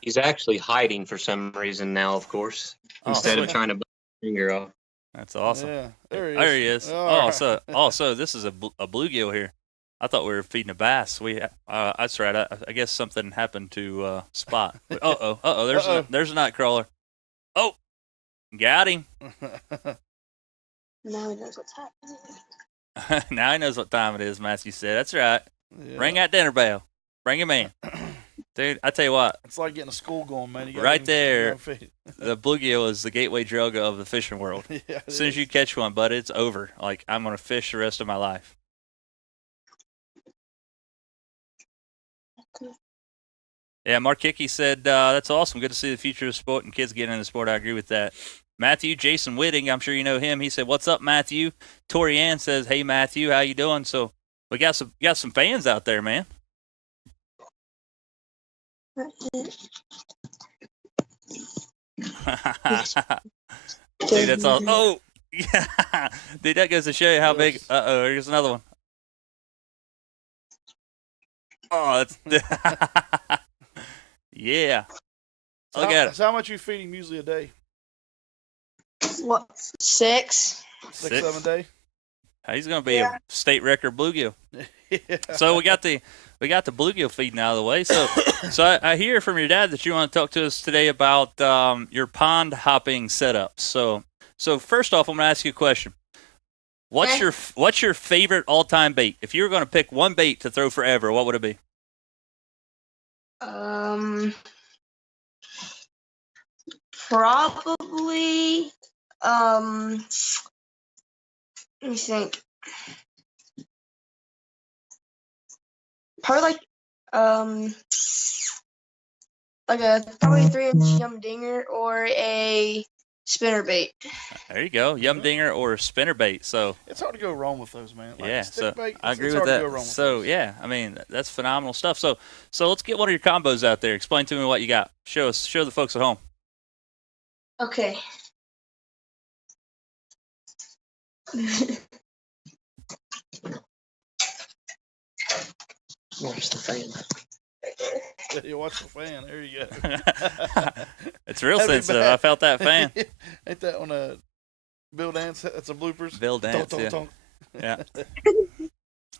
He's actually hiding for some reason now, of course, instead of trying to bite his finger off. That's awesome. Yeah, there he is. There he is. All So this is a bluegill here. I thought we were feeding a bass. That's right. I guess something happened to Spot. There's a night crawler. Oh, got him. Now he knows what's happening. Now he knows what time it is. Matthew said, "That's right. Yeah. Ring that dinner bell. Bring him in, dude." I tell you what. It's like getting a school going, man. Right there, the bluegill is the gateway drug of the fishing world. Yeah, as soon as you catch one, bud, it's over. Like, I'm gonna fish the rest of my life. Yeah, Mark Hickey said, that's awesome. Good to see the future of sport and kids getting into sport. I agree with that. Matthew, Jason Whitting, I'm sure you know him. He said, what's up, Matthew? Tori Ann says, hey, Matthew, how you doing? So we got some fans out there, man. Dude, that's all. Oh, yeah. Dude, that goes to show you how big. Uh-oh, here's another one. Oh, that's... Yeah. Look at it. So how much you feed him usually a day? What? 6? 6, 7 a day? He's gonna be a state record bluegill. Yeah. So we got the bluegill feeding out of the way. So I hear from your dad that you want to talk to us today about your pond hopping setup. So So first off, I'm gonna ask you a question. Okay. What's your favorite all-time bait? If you were gonna pick one bait to throw forever, what would it be? Probably. Let me think. Probably like a probably 3-inch yum dinger or a spinner bait. There you go, yum dinger or spinner bait. So It's hard to go wrong with those, man. Like yeah, stick so bait, I it's agree with hard to go that. wrong with So those. yeah, I mean that's phenomenal stuff. So let's get one of your combos out there. Explain to me what you got. Show the folks at home. Okay. Where's the fan? You watch the fan. There you go. It's real That'd be sensitive. bad. I felt that fan. Ain't that on a Bill Dance? That's a bloopers. Bill Dance, Dunk, yeah. dunk,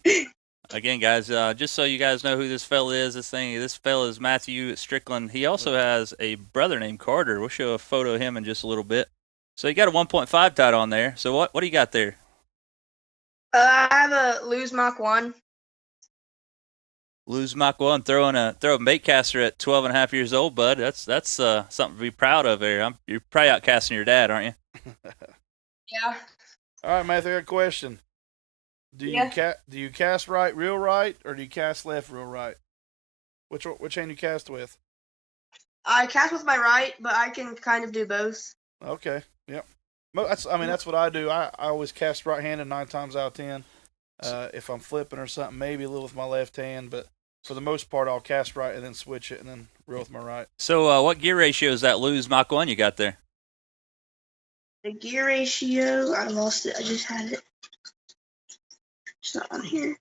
Yeah. Again, guys, just so you guys know who this fella is, this fella is Matthew Strickland. He also has a brother named Carter. We'll show a photo of him in just a little bit. So you got a 1.5 tied on there. So what do you got there? I have a Lose Mach 1. Lose Mach 1, throw a bait caster at 12 and a half years old, bud. That's something to be proud of there. You're probably outcasting your dad, aren't you? Yeah. All right, Matthew, I got a question. Do you cast right, real right, or do you cast left, real right? Which hand you cast with? I cast with my right, but I can kind of do both. Okay, yep. That's what I do. I always cast right-handed 9 times out of 10. If I'm flipping or something, maybe a little with my left hand, but for the most part, I'll cast right and then switch it and then reel with my right. So what gear ratio is that Lose Mach 1 you got there? The gear ratio, I lost it. I just had it. It's not on here.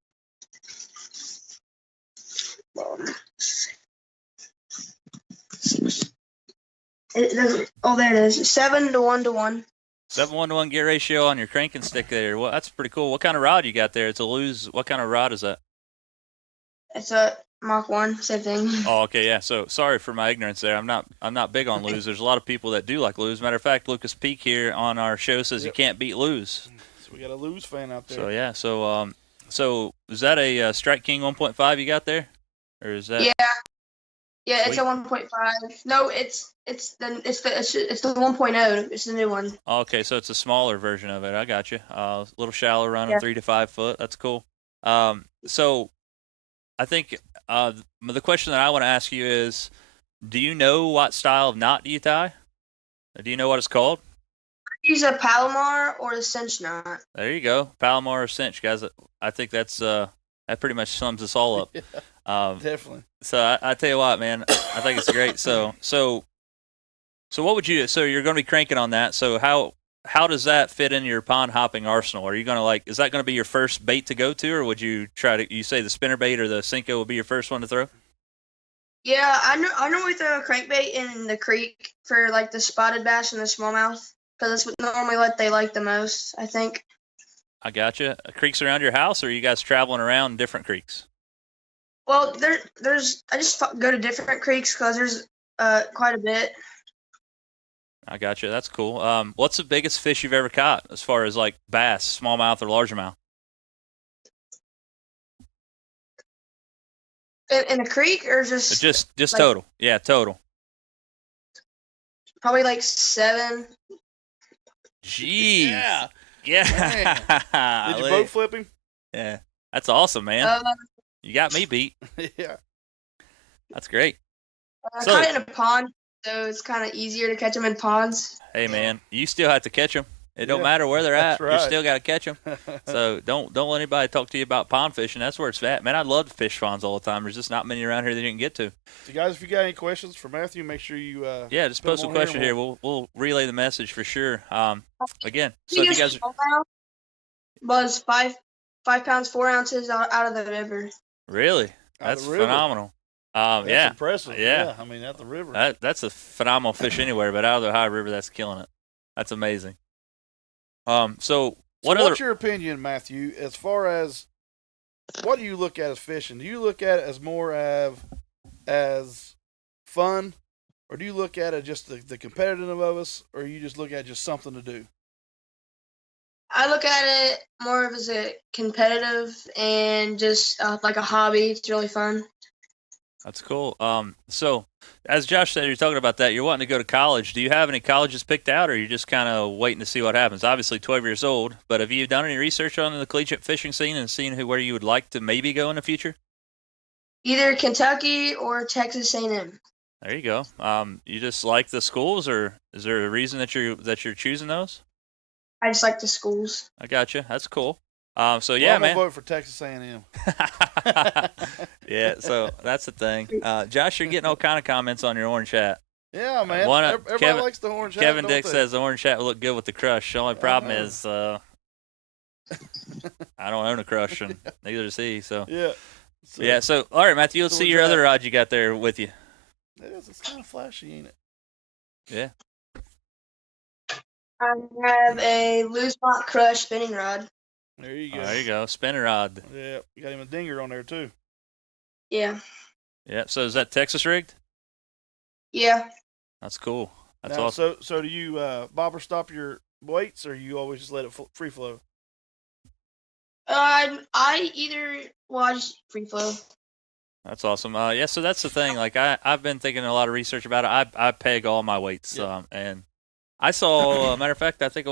It doesn't. Oh, there it is. 7 to 1 to 1. 7-1-1 gear ratio on your cranking stick there. Well, that's pretty cool. What kind of rod you got there? It's a Lose. What kind of rod is that? It's a Mach 1, same thing. Oh, okay, yeah. So sorry for my ignorance there. I'm not big on Lose. There's a lot of people that do like Lose. Matter of fact, Lucas Peak here on our show says you can't beat Lose. So we got a Lose fan out there. So yeah. So is that a Strike King 1.5 you got there, or is that? Yeah, it's Sweet. a 1.5. No, it's the 1.0. It's the new one. Oh, okay, so it's a smaller version of it. I got you. A little shallow running, Yeah. 3 to 5 foot. That's cool. So I think the question that I want to ask you is, do you know what style of knot do you tie? Do you know what it's called? Use a Palomar or a cinch knot. There you go, Palomar or cinch, guys. I think that pretty much sums us all up. Definitely. So I tell you what, man, I think it's great. So what would you? So you're going to be cranking on that. So how does that fit in your pond hopping arsenal? Are you going to is that going to be your first bait to go to, or would you you say the spinner bait or the Senko will be your first one to throw? Yeah, I normally throw a crankbait in the creek for like the spotted bass and the smallmouth because that's normally what they like the most, I think. I gotcha. Creeks around your house, or are you guys traveling around different creeks? Well, there's I just go to different creeks because there's quite a bit. I gotcha. That's cool. What's the biggest fish you've ever caught as far as like bass, smallmouth or largemouth? In a creek or just Just like, total. Yeah, total. probably like 7. Jeez. Yeah. Yeah. Did you boat flip him? Yeah. That's awesome, man. You got me beat. Yeah. That's great. I So- caught it in a pond, so it's kind of easier to catch them in ponds. Hey, man, you still have to catch them. It don't Yeah, matter where they're at. that's right. You still got to catch them. So don't let anybody talk to you about pond fishing. That's where it's at. Man, I'd love to fish ponds all the time. There's just not many around here that you can get to. So guys, if you got any questions for Matthew, make sure you Yeah, just put 'em post a on question here here. and We'll relay the message for sure. Again, so if you guys was 5 pounds 4 ounces out of the river. really, Out of that's the river. phenomenal. That's Yeah, impressive. yeah. I mean, at the river. that's a phenomenal fish anywhere, but out of the Ohio River, that's killing it. That's amazing. So what other? What's your opinion, Matthew, as far as what do you look at as fishing? Do you look at it as more as fun, or do you look at it just the competitiveness of us, or you just look at just something to do? I look at it more of as a competitive and just like a hobby. It's really fun. That's cool. So as Josh said, you're talking about that. You're wanting to go to college. Do you have any colleges picked out, or are you just kind of waiting to see what happens? Obviously, 12 years old, but have you done any research on the collegiate fishing scene and seen where you would like to maybe go in the future? Either Kentucky or Texas A&M. There you go. You just like the schools, or is there a reason that you're choosing those? I just like the schools. I got you. That's cool. So Well, yeah, I'm man. gonna vote for Texas A&M. Yeah, so that's the thing. Josh, you're getting all kind of comments on your orange hat. Yeah, man. One- Everybody Kevin- likes the orange hat. Kevin don't Dick they? says the orange hat will look good with the crush. The only problem know. is I don't own a crush, and neither does he. So Yeah. yeah. So all right, Matthew, let's So see what's your other that? rod you got there with you. It is. It's kind of flashy, ain't it? Yeah. I have a Loosemont Crush spinning rod. There you go. Oh, there you go. Spinner rod. Yeah, you got him a dinger on there too. Yeah. Yeah. So is that Texas rigged? Yeah. That's cool. That's Now, awesome. So do you bob or stop your weights, or you always just let it free flow? I either watch free flow. That's awesome. Yeah. So that's the thing. Like I've been thinking a lot of research about it. I peg all my weights. Yeah. And I saw. Matter of fact, I think it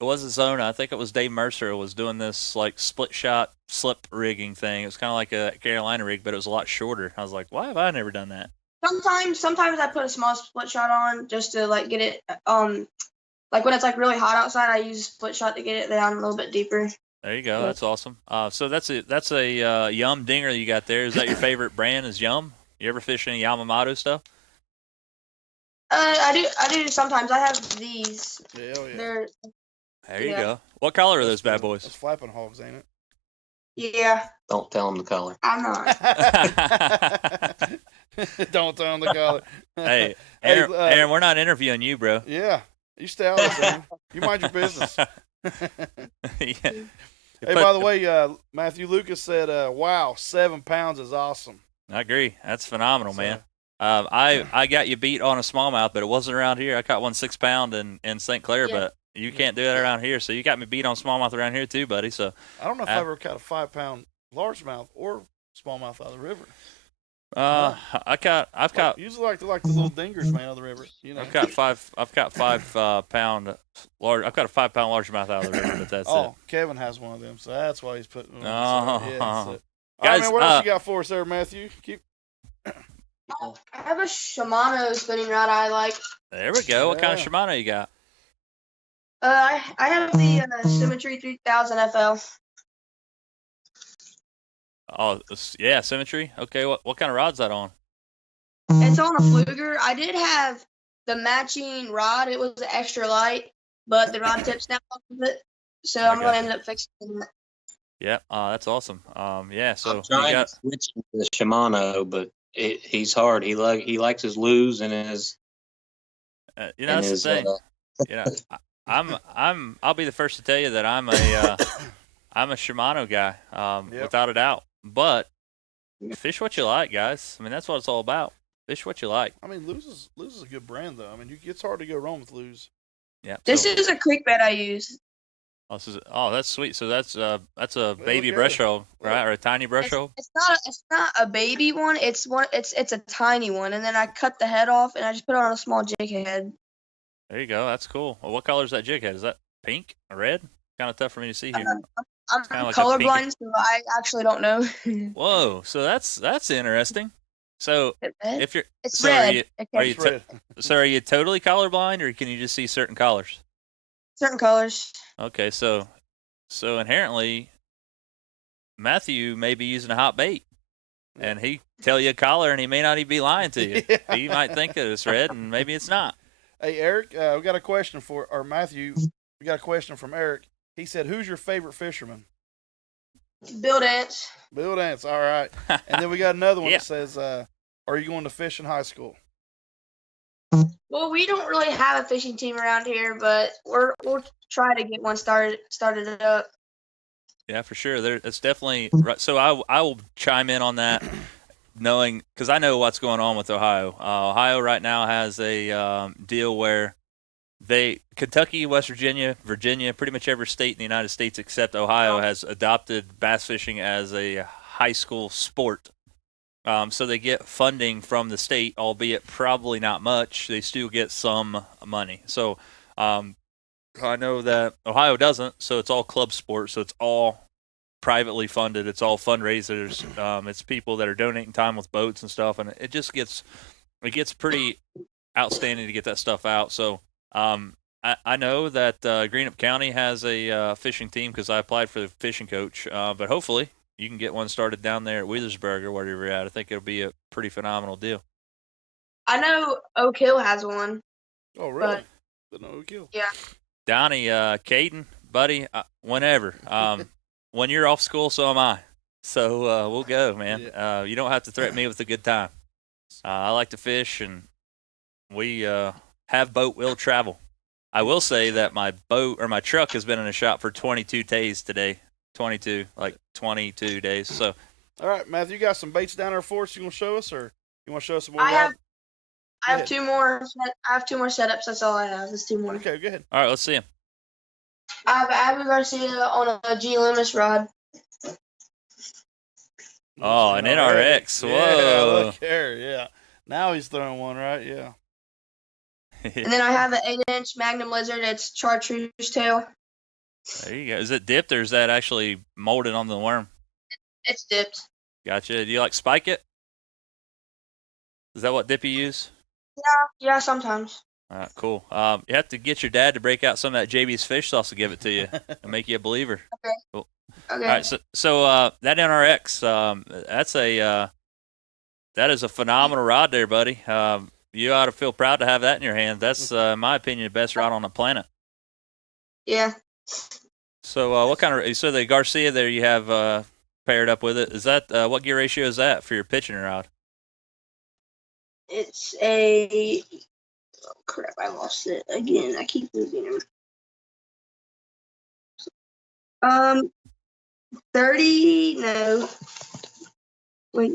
wasn't Zona. I think it was Dave Mercer was doing this like split shot slip rigging thing. It was kind of like a Carolina rig, but it was a lot shorter. I was like, why have I never done that? Sometimes I put a small split shot on just to like get it like when it's like really hot outside, I use a split shot to get it down a little bit deeper. There you go. Yeah. That's awesome. So that's a Yum dinger you got there. Is that your favorite brand? Is Yum? You ever fish any Yamamoto stuff? I do sometimes. I have these. Yeah, yeah. They're There you Yeah. go. What color are those bad That's boys? flapping hogs, ain't it? yeah. Don't tell him the color. I'm not. Don't tell him the color. Hey, Hey, Aaron, Aaron, we're not interviewing you, bro. Yeah, you stay out of this, Aaron. You mind your business. Yeah. Hey, by the way, Matthew Lucas said, "Wow, 7 pounds is awesome." I agree. That's phenomenal, So- man. I got you beat on a smallmouth, but it wasn't around here. I caught one 6 pound in St. Clair, Yeah. but you can't do that around here. So you got me beat on smallmouth around here too, buddy. So I don't know if I've ever caught a 5 pound largemouth or smallmouth out of the river. I've caught Usually like the little dingers, man, out of the river. You know. I've got 5 pound large. I've got a 5 pound largemouth out of the river, but that's Oh, Kevin has one of them, so that's why he's putting them. Oh. Yeah, so. All right, Guys, man, what else you got for us there, Matthew? Keep. I have a Shimano spinning rod I like. it. There we go. What kind of Yeah. Shimano you got? I have the Symmetry 3000 FL. Oh, yeah, Symmetry. Okay, what kind of rod's that on? It's on a Fluger. I did have the matching rod. It was extra light, but the rod tip snapped off of it. So I I'm got going to you. end up fixing it. Yeah, that's awesome. Yeah, so I'm you trying got to switch to the Shimano, but he's hard. He likes his lose and his you know, that's the thing. You know, I'll be the first to tell you that I'm a Shimano guy, Yep. without a doubt. But fish what you like, guys. I mean, that's what it's all about. Fish what you like. I mean, Luz is a good brand though. I mean, it's hard to go wrong with Luz. Yeah. This so, is a creek bed I use. that's sweet. So that's a baby look at brush it. hole, right? Or a tiny brush hole. It's not a baby one. It's a tiny one, and then I cut the head off and I just put it on a small jig head. There you go. That's cool. Well, what color is that jig head? Is that pink or red? Kind of tough for me to see here. I'm kinda like a colorblind, so I actually don't know. Whoa. So that's interesting. So if you're It's so red. are you, Okay. are you It's red. so are you totally colorblind, or can you just see certain colors? Certain colors. Okay, so inherently, Matthew may be using a hot bait, and he tell you a color, and he may not even be lying to you. Yeah. He might think that it's red, and maybe it's not. Hey, Eric, we got a question Matthew. We got a question from Eric. He said, "Who's your favorite fisherman?" Bill Dance. Bill Dance. All right. And then we got another one Yeah. that says, "Are you going to fish in high school?" Well, we don't really have a fishing team around here, but we'll try to get one started up. Yeah, for sure. It's definitely right. So I will chime in on that, knowing because I know what's going on with Ohio. Ohio right now has a deal where Kentucky, West Virginia, Virginia, pretty much every state in the United States except Ohio has adopted bass fishing as a high school sport. So they get funding from the state, albeit probably not much. They still get some money. So I know that Ohio doesn't, so it's all club sports. So it's all privately funded. It's all fundraisers. It's people that are donating time with boats and stuff, and it gets pretty outstanding to get that stuff out. So I know that Greenup County has a fishing team because I applied for the fishing coach, but hopefully you can get one started down there at Wheelersburg or wherever you're at. I think it'll be a pretty phenomenal deal. I know Oak Hill has one. Oh, really? Didn't know Oak Hill. Yeah. Donnie, Caden, buddy, whenever. When you're off school, so am I. So we'll go, man. Yeah. You don't have to threaten me with a good time. I like to fish, and we have boat will travel. I will say that my boat or my truck has been in a shop for 22 days today. 22 days. So, All right, Matthew, you got some baits down there for us you want to show us, or you want to show us some more? I have ahead. two more. I have two more setups. That's all I have. Is two more. Okay, go ahead. all right, let's see him. I have Abby Garcia on a G Loomis rod. Oh, an NRX. Yeah, Whoa. look there. Yeah. Now he's throwing one, right? Yeah. And then I have an 8-inch Magnum Lizard. It's chartreuse tail. There you go. Is it dipped or is that actually molded on the worm? It's dipped. Gotcha. Do you like spike it? Is that what dip you use? Yeah, sometimes. All right, cool. You have to get your dad to break out some of that JB's fish sauce to give it to you and make you a believer. Okay. Cool. Okay. All right, so that NRX, that is a phenomenal rod there, buddy. You ought to feel proud to have that in your hand. That's, in my opinion, the best rod on the planet. Yeah. So what kind of? You said the Garcia there you have paired up with it. Is that what gear ratio is that for your pitching rod? It's a. Oh, crap! I lost it again. I keep losing them. 30. No. Wait.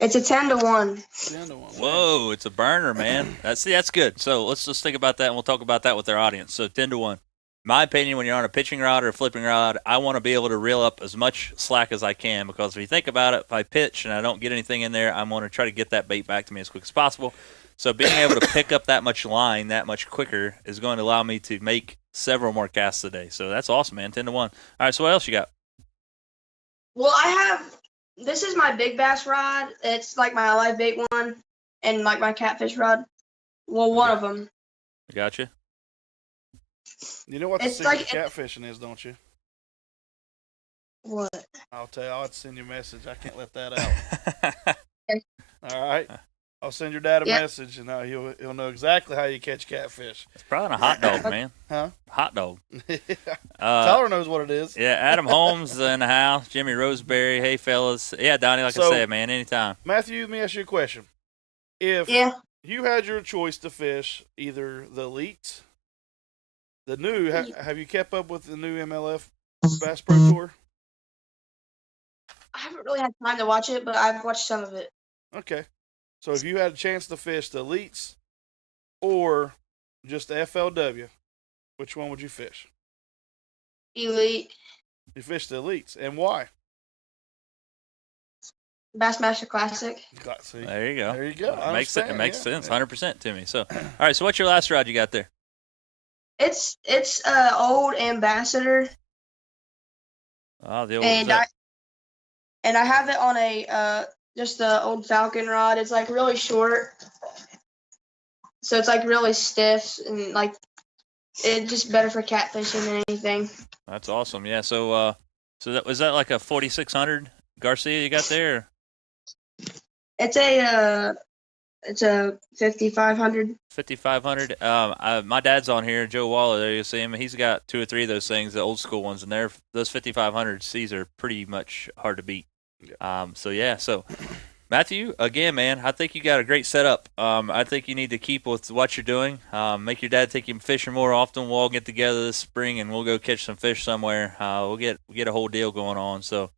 It's a 10-1. 10-1. Whoa, it's a burner, man. That's good. So let's just think about that, and we'll talk about that with our audience. So 10-1. My opinion, when you're on a pitching rod or a flipping rod, I want to be able to reel up as much slack as I can because if you think about it, if I pitch and I don't get anything in there, I'm going to try to get that bait back to me as quick as possible. So being able to pick up that much line that much quicker is going to allow me to make several more casts a day. So that's awesome, man. 10-1. All right, so what else you got? Well, this is my big bass rod. It's like my live bait one and like my catfish rod. Well, one of them. Gotcha. You know what the It's secret like- catfishing is, don't you? What? I'll tell you. I'll have to send you a message. I can't let that out. All right. I'll send your dad a Yeah. message, and he'll know exactly how you catch catfish. It's probably a hot dog, man. Huh? Hot dog. Tyler knows what it is. Yeah, Adam Holmes in the house. Jimmy Roseberry. Hey, fellas. Yeah, Donnie, like I So- said, man, anytime. Matthew, let me ask you a question. If Yeah. you had your choice to fish either the Elites, the new, have you kept up with the new MLF Bass Pro Tour? I haven't really had time to watch it, but I've watched some of it. Okay. So if you had a chance to fish the Elites or just the FLW, which one would you fish? Elite, You fish the Elites. And why? Bassmaster Classic. See, There you go. there you go. I It makes understand, yeah. sense, 100% to me. So, all right. So, what's your last rod you got there? It's old Ambassador, Oh, the old. and I have it on a just the old Falcon rod. It's like really short, so it's like really stiff and like it's just better for catfishing than anything. That's awesome. Yeah. So, was that like a 4600 Garcia you got there? It's a 5500. 5500. My dad's on here, Joe Waller. There you see him. He's got 2 or 3 of those things, the old school ones, and those 5500s. These are pretty much hard to beat. Yeah. So Matthew, again, man, I think you got a great setup. I think you need to keep with what you're doing. Make your dad take you fishing more often. We'll all get together this spring and we'll go catch some fish somewhere. We'll get a whole deal going on. So,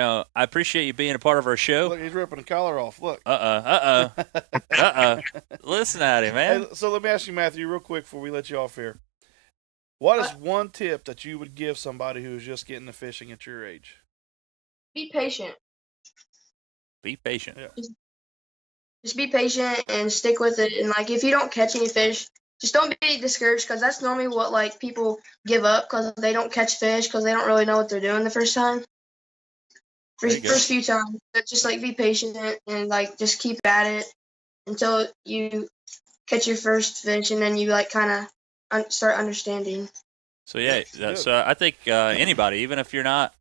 I appreciate you being a part of our show. Look, he's ripping the collar off. Look. Listen at him, man. Hey, so let me ask you, Matthew, real quick before we let you off here. What is one tip that you would give somebody who is just getting into fishing at your age? Be patient. Be patient. Yeah. Just be patient and stick with it. And like, if you don't catch any fish, just don't be discouraged, because that's normally what like people give up because they don't catch fish because they don't really know what they're doing the first time. First few times, but just like be patient and like just keep at it until you catch your first fish, and then you like kind of start understanding. So yeah, so I think anybody, even if you're not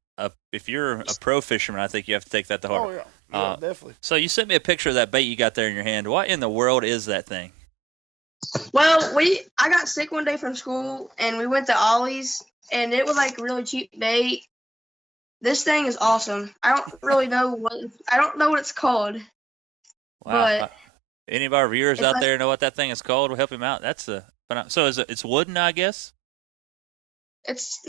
if you're a pro fisherman, I think you have to take that to heart. Oh yeah, definitely. So you sent me a picture of that bait you got there in your hand. What in the world is that thing? Well, I got sick one day from school, and we went to Ollie's, and it was like really cheap bait. This thing is awesome. I don't really know what it's called. Wow. But any of our viewers it's out like- there know what that thing is called? We'll help him out. So it's wooden, I guess? It's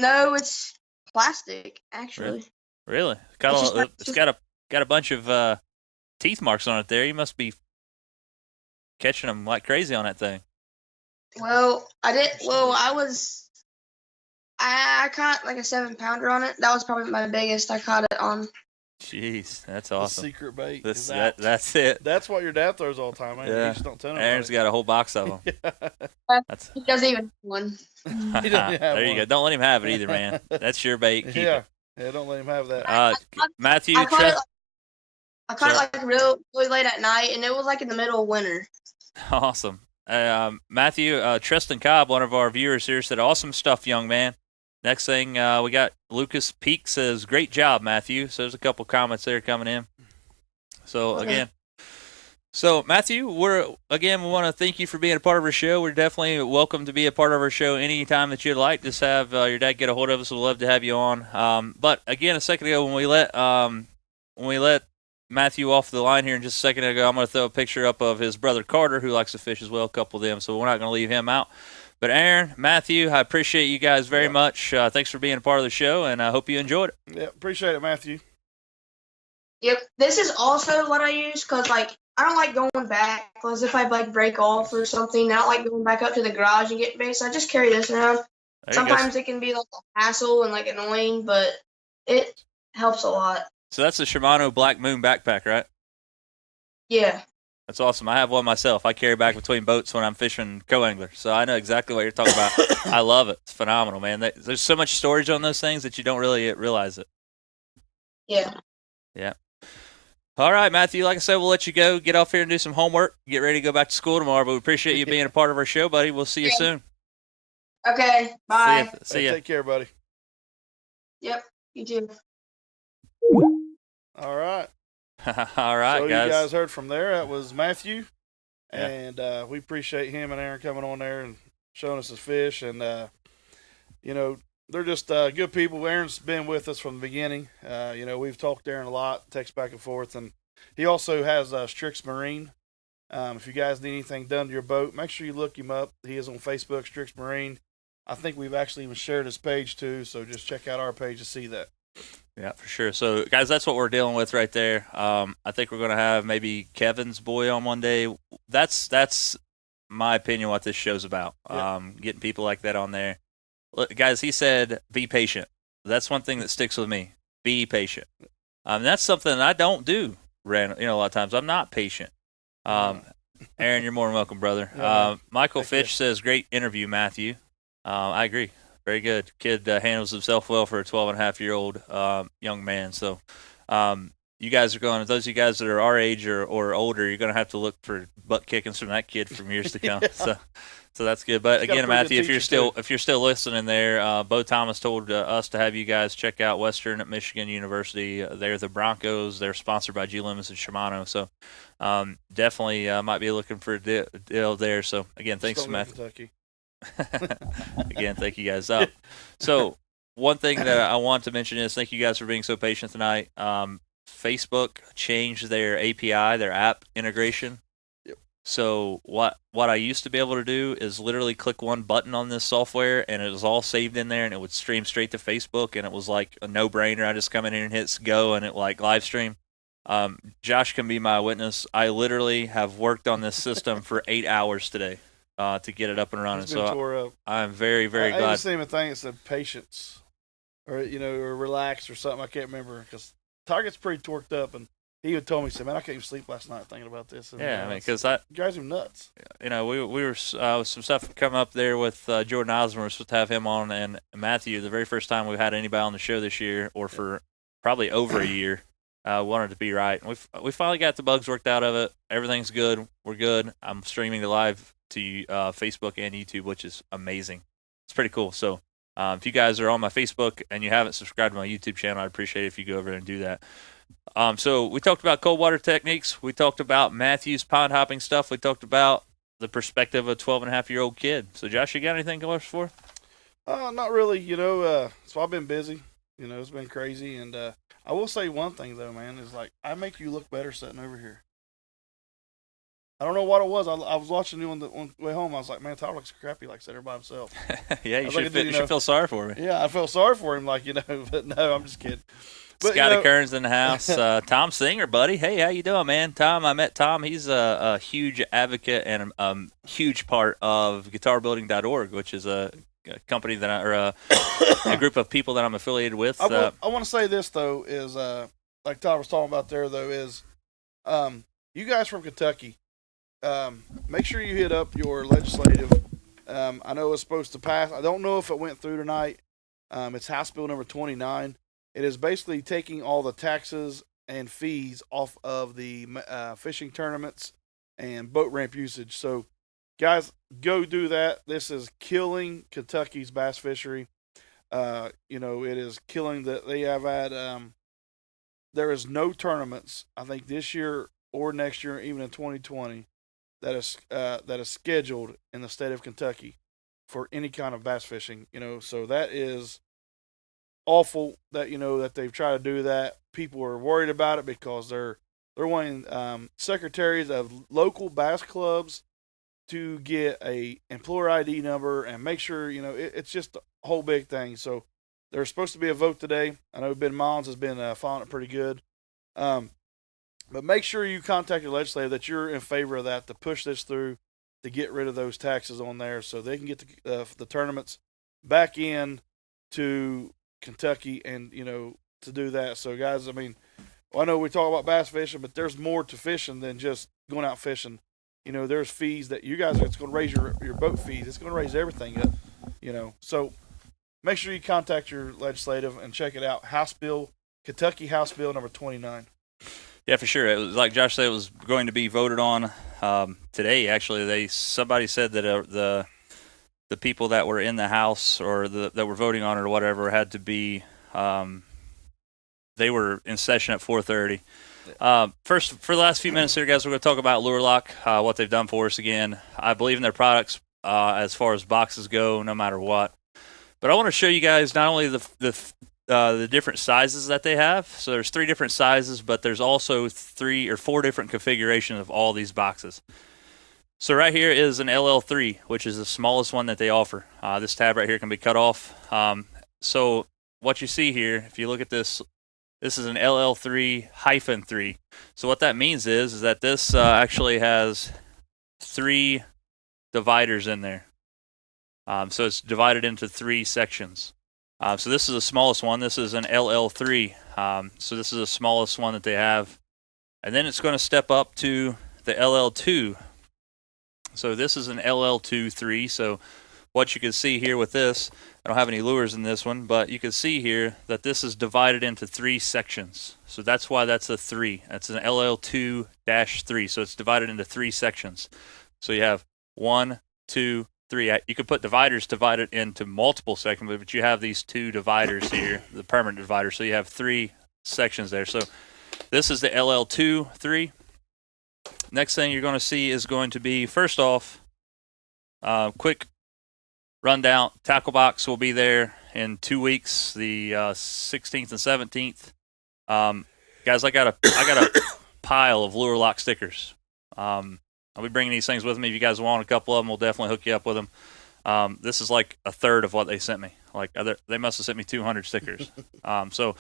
plastic actually. Really? It's got a bunch of teeth marks on it there. You must be catching them like crazy on that thing. Well, I caught like a 7-pounder on it. That was probably my biggest I caught it on. Jeez, that's The awesome. secret bait. That's it. That's what your dad throws all the time, man. Yeah. You just don't tell him. Aaron's got a whole box of them. That's He doesn't even have one. He doesn't have there you one. go. Don't let him have it either, man. That's your bait. Keep Yeah. it. Yeah, don't let him have that. Matthew, I caught it like really, really late at night, and it was like in the middle of winter. awesome. Matthew, Tristan Cobb, one of our viewers here, said, "Awesome stuff, young man." Next thing we got Lucas Peak says, "Great job, Matthew." So there's a couple comments there coming in. So again, Matthew, we want to thank you for being a part of our show. We're definitely welcome to be a part of our show anytime that you'd like. Just have your dad get a hold of us. We'd love to have you on. But again, a second ago when we let Matthew off the line here in just a second ago, I'm going to throw a picture up of his brother Carter, who likes to fish as well, a couple of them. So we're not going to leave him out. But Aaron, Matthew, I appreciate you guys very much. Thanks for being a part of the show, and I hope you enjoyed it. Yeah, appreciate it, Matthew. Yep. This is also what I use because like I don't like going back because if I like break off or something, I don't like going back up to the garage and getting bait. So I just carry this around. Sometimes it can be like a hassle and like annoying, but it helps a lot. So that's the Shimano Black Moon backpack, right? Yeah. That's awesome. I have one myself. I carry back between boats when I'm fishing co-angler, so I know exactly what you're talking about. I love it. It's phenomenal, man. There's so much storage on those things that you don't really realize it. Yeah. Yeah. All right, Matthew, like I said, we'll let you go. Get off here and do some homework. Get ready to go back to school tomorrow, but we appreciate you being a part of our show, buddy. We'll see you soon. Okay. Bye. See ya. Take care, buddy. Yep. You too. All right. All right, so guys. You guys heard from there. That was Matthew. Yeah. And we appreciate him and Aaron coming on there and showing us his fish. And, they're just good people. Aaron's been with us from the beginning. We've talked to Aaron a lot, text back and forth. And he also has Strix Marine. If you guys need anything done to your boat, make sure you look him up. He is on Facebook, Strix Marine. I think we've actually even shared his page too, so just check out our page to see that. Yeah, for sure. So, guys, that's what we're dealing with right there. I think we're going to have maybe Kevin's boy on one day. That's my opinion what this show's about, getting people like that on there. Look, guys, he said be patient. That's one thing that sticks with me. Be patient. That's something I don't do, a lot of times. I'm not patient. Aaron, you're more than welcome, brother. Yeah. Michael Fish says, great interview, Matthew. I agree. Very good. Kid handles himself well for a 12-and-a-half-year-old young man. So you guys are going, those of you guys that are our age or older, you're going to have to look for butt kickings from that kid from years to come. Yeah. So that's good. But He's got a again, pretty Matthew, good if you're still listening there, Bo Thomas told us to have you guys check out Western at Michigan University. They're the Broncos. They're sponsored by G Lemons and Shimano. So definitely might be looking for a deal there. So again, thanks, Matthew. Kentucky. Again, thank you guys. So one thing that I want to mention is thank you guys for being so patient tonight. Facebook changed their API, their app integration. Yep. So what I used to be able to do is literally click one button on this software and it was all saved in there and it would stream straight to Facebook and it was like a no-brainer. I just come in here and hit go and it like live stream. Josh can be my witness. I literally have worked on this system for 8 hours today to get it up and running. It's been So tore up. I'm very, very I glad. just even think it's the patience, or or relax or something. I can't remember because Target's pretty torqued up, and he even told me, he said, "Man, I can't even sleep last night thinking about this." And, Yeah, I mean, it's- because it drives him nuts. we were some stuff come up there with Jordan Osborne. We're supposed to have him on, and Matthew. The very first time we've had anybody on the show this year, or for probably over a year, wanted to be right. And we finally got the bugs worked out of it. Everything's good. We're good. I'm streaming the live to Facebook and YouTube, which is amazing. It's pretty cool. So if you guys are on my Facebook and you haven't subscribed to my YouTube channel, I'd appreciate it if you go over and do that. So we talked about cold water techniques. We talked about Matthew's pond hopping stuff. We talked about the perspective of a 12-and-a-half-year-old kid. So, Josh, you got anything to us for? Not really. So I've been busy. It's been crazy, and I will say one thing though, man, is like I make you look better sitting over here. I don't know what it was. I was watching you on the way home. I was like, man, Tyler looks crappy, like sitting there by himself. Yeah, you I was should, like, dude, you should feel sorry for me. Yeah, I felt sorry for him, like but no, I'm just kidding. But, Scotty Kearns in the house. Tom Singer, buddy. Hey, how you doing, man? Tom, I met Tom. He's a huge advocate and a huge part of GuitarBuilding.org, which is a company that a group of people that I'm affiliated with. I want to say this though is like Tyler was talking about there though is you guys from Kentucky, make sure you hit up your legislative. I know it's supposed to pass. I don't know if it went through tonight. It's House Bill number 29. It is basically taking all the taxes and fees off of the fishing tournaments and boat ramp usage. So, guys, go do that. This is killing Kentucky's bass fishery. It is killing that they have had. There is no tournaments, I think, this year or next year, even in 2020, that is scheduled in the state of Kentucky for any kind of bass fishing. So that is awful that that they've tried to do that. People are worried about it because they're wanting secretaries of local bass clubs to get a employer ID number and make sure it's just a whole big thing. So there's supposed to be a vote today. I know Ben Mons has been following it pretty good, but make sure you contact your legislator that you're in favor of that to push this through to get rid of those taxes on there so they can get the tournaments back in to Kentucky and to do that. So guys, I mean, I know we talk about bass fishing, but there's more to fishing than just going out fishing. There's fees that you guys it's going to raise your boat fees. It's going to raise everything up. So make sure you contact your legislative and check it out. Kentucky House Bill number 29. Yeah, for sure. It was like Josh said, it was going to be voted on today. Actually, somebody said that the people that were in the House or that were voting on it or whatever had to be they were in session at 4:30. First, for the last few minutes here, guys, we're going to talk about Lure Lock, what they've done for us again. I believe in their products as far as boxes go, no matter what. But I want to show you guys not only the different sizes that they have. So there's 3 different sizes, but there's also 3 or 4 different configurations of all these boxes. So right here is an LL3, which is the smallest one that they offer. This tab right here can be cut off. So what you see here, if you look at this, this is an LL3-3. So what that means is that this actually has 3 dividers in there. So it's divided into 3 sections. So this is the smallest one. This is an LL3. So this is the smallest one that they have. And then it's going to step up to the LL2. So this is an LL2-3. So what you can see here with this, I don't have any lures in this one, but you can see here that this is divided into 3 sections. So that's why that's a 3. That's an LL2-3. So it's divided into 3 sections. So you have 1, 2, 3. You could put dividers divided into multiple sections, but you have these 2 dividers here, the permanent dividers. So you have 3 sections there. So this is the LL2-3. Next thing you're going to see is going to be, first off, quick rundown. Tackle box will be there in 2 weeks, the 16th and 17th. Guys, I got a pile of Lure Lock stickers. I'll be bringing these things with me. If you guys want a couple of them, we'll definitely hook you up with them. This is like a third of what they sent me. Like they must have sent me 200 stickers. So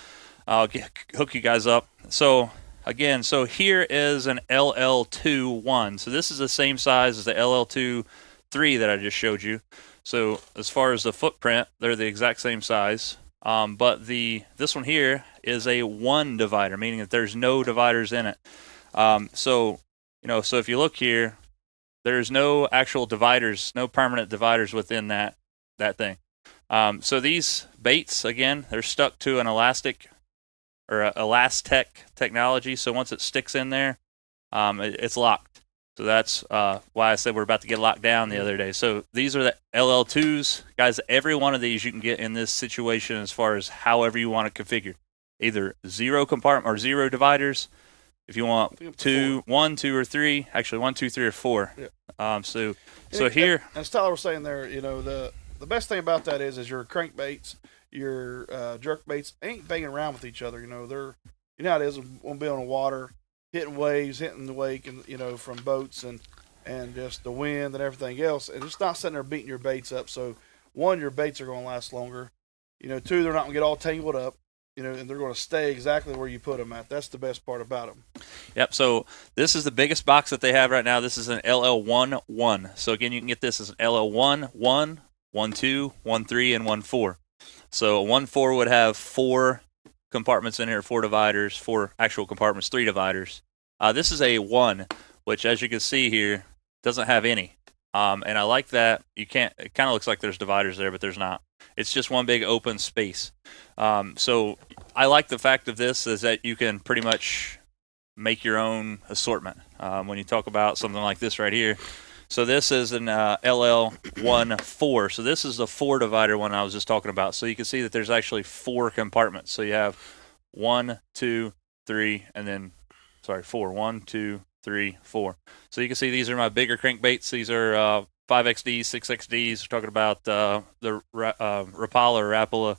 I'll hook you guys up. So again, so here is an LL2-1. So this is the same size as the LL2-3 that I just showed you. So as far as the footprint, they're the exact same size. But this one here is a 1 divider, meaning that there's no dividers in it. So if you look here, there's no actual dividers, no permanent dividers within that thing. So these baits, again, they're stuck to an elastic or Elastec technology. So once it sticks in there, it's locked. So that's why I said we're about to get locked down the other day. So these are the LL2s. Guys, every one of these you can get in this situation as far as however you want to configure. Either 0 compartment or 0 dividers. If you want 1, 2, or 3, actually 1, 2, 3, or 4. Yeah. So here, as Tyler was saying there, the best thing about that is your crankbaits, your jerk baits ain't banging around with each other. They're how it is when be on the water, hitting waves, hitting the wake, and from boats and just the wind and everything else, and it's not sitting there beating your baits up. So 1, your baits are going to last longer. 2, they're not going to get all tangled up. And they're going to stay exactly where you put them at. That's the best part about them. Yep. So this is the biggest box that they have right now. This is an LL1-1. So again, you can get this as an LL1-1, 1-2, 1-3, and 1-4. So a 1-4 would have 4 compartments in here, 4 dividers, 4 actual compartments, 3 dividers. This is a 1, which as you can see here, doesn't have any. And I like that. It kind of looks like there's dividers there, but there's not. It's just one big open space. So I like the fact of this is that you can pretty much make your own assortment when you talk about something like this right here. So this is an LL1-4. So this is the 4 divider one I was just talking about. So you can see that there's actually 4 compartments. So you have 1, 2, 3, and then 4. 1, 2, 3, 4. So you can see these are my bigger crankbaits. These are 5XDs, 6XDs. We're talking about the Rapala or Rapala.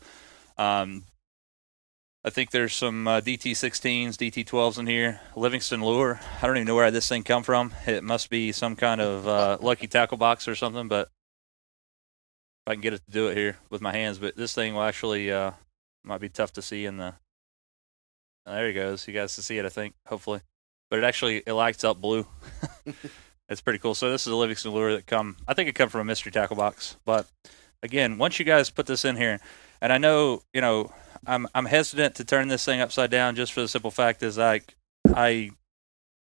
I think there's some DT16s, DT12s in here. Livingston lure. I don't even know where this thing come from. It must be some kind of lucky tackle box or something, but if I can get it to do it here with my hands. But this thing will actually might be tough to see in the. There he goes. You guys can see it, I think, hopefully. But it lights up blue. It's pretty cool. So this is a Livingston lure that I think it come from a mystery tackle box. But again, once you guys put this in here, and I know, I'm hesitant to turn this thing upside down just for the simple fact is I'm going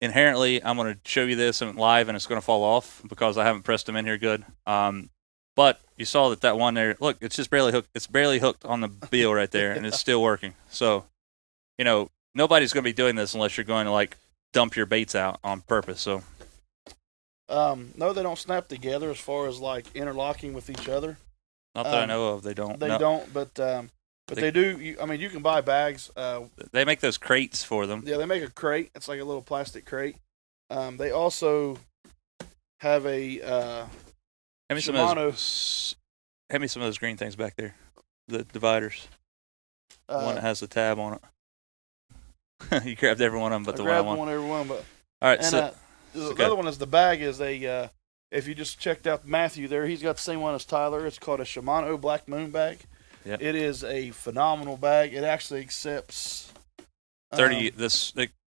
to show you this live and it's going to fall off because I haven't pressed them in here good. But you saw that one there, look, it's just barely hooked. It's barely hooked on the bill right there and it's still working. So, nobody's going to be doing this unless you're going to dump your baits out on purpose. So, no, they don't snap together as far as interlocking with each other. Not that I know of, they don't. They don't, but they do. You can buy bags. They make those crates for them. Yeah, they make a crate. It's like a little plastic crate. They also have a Hand me some of those green things back there, the dividers. The one that has the tab on it. You grabbed every one of them, but the one I want. Every one, but all right. And, So the other one is the bag is a. If you just checked out Matthew there, he's got the same one as Tyler. It's called a Shimano Black Moon bag. Yep. It is a phenomenal bag. It actually accepts 30.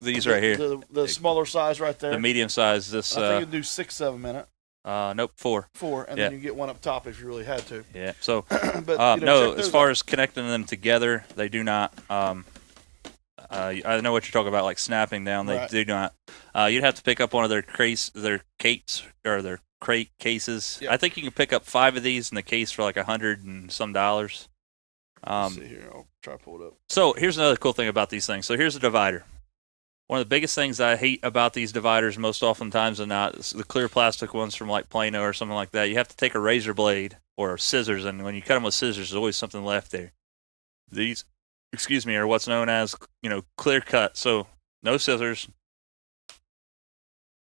These right here. The smaller size right there. The medium size. This. I think you can do 6 of them in it. Nope, 4. 4, and then you get one up top if you really had to. Yeah. So, but no, as far as connecting them together, they do not. I know what you're talking about, like snapping down. They do not. You'd have to pick up one of their crates or their crate cases. Yep. I think you can pick up 5 of these in the case for like $100 and some. Let's see here. I'll try to pull it up. So here's another cool thing about these things. So here's a divider. One of the biggest things I hate about these dividers most oftentimes than not is the clear plastic ones from like Plano or something like that. You have to take a razor blade or scissors, and when you cut them with scissors, there's always something left there. These, are what's known as, clear cut. So no scissors.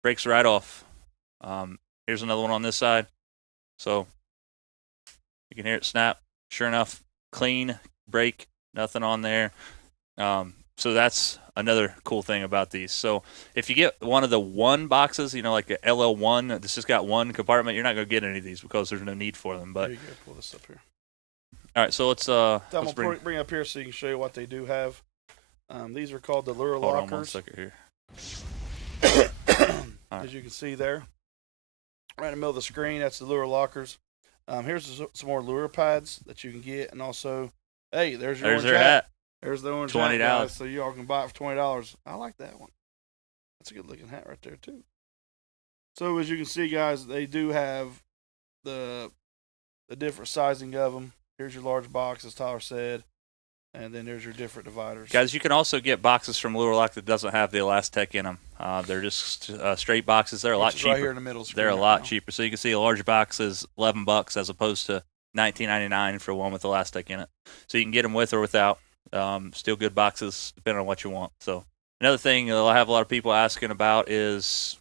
Breaks right off. Here's another one on this side. So you can hear it snap. Sure enough, clean break, nothing on there. So that's another cool thing about these. So if you get one of the one boxes, like a LL1 that's just got one compartment, you're not going to get any of these because there's no need for them. But There you go. Pull this up here. all right, so let's I'm bring. bring up here so you can show you what they do have. These are called the lure Hold on one lockers. second here. As you can see there, right in the middle of the screen, that's the lure lockers. Here's some more lure pads that you can get, and also, hey, there's your There's orange their hat. There's the orange $20. hat, guys, so y'all can buy it for $20. I like that one. That's a good looking hat right there too. So as you can see, guys, they do have the different sizing of them. Here's your large box, as Tyler said, and then there's your different dividers. Guys, you can also get boxes from Lure Lock that doesn't have the Elastec in them. They're just straight boxes. They're a lot cheaper. Right here in the middle. Of the They're a screen lot right now. cheaper. So you can see a large box is $11 as opposed to $19.99 for one with Elastec in it. So you can get them with or without. Still good boxes depending on what you want. So another thing I have a lot of people asking about is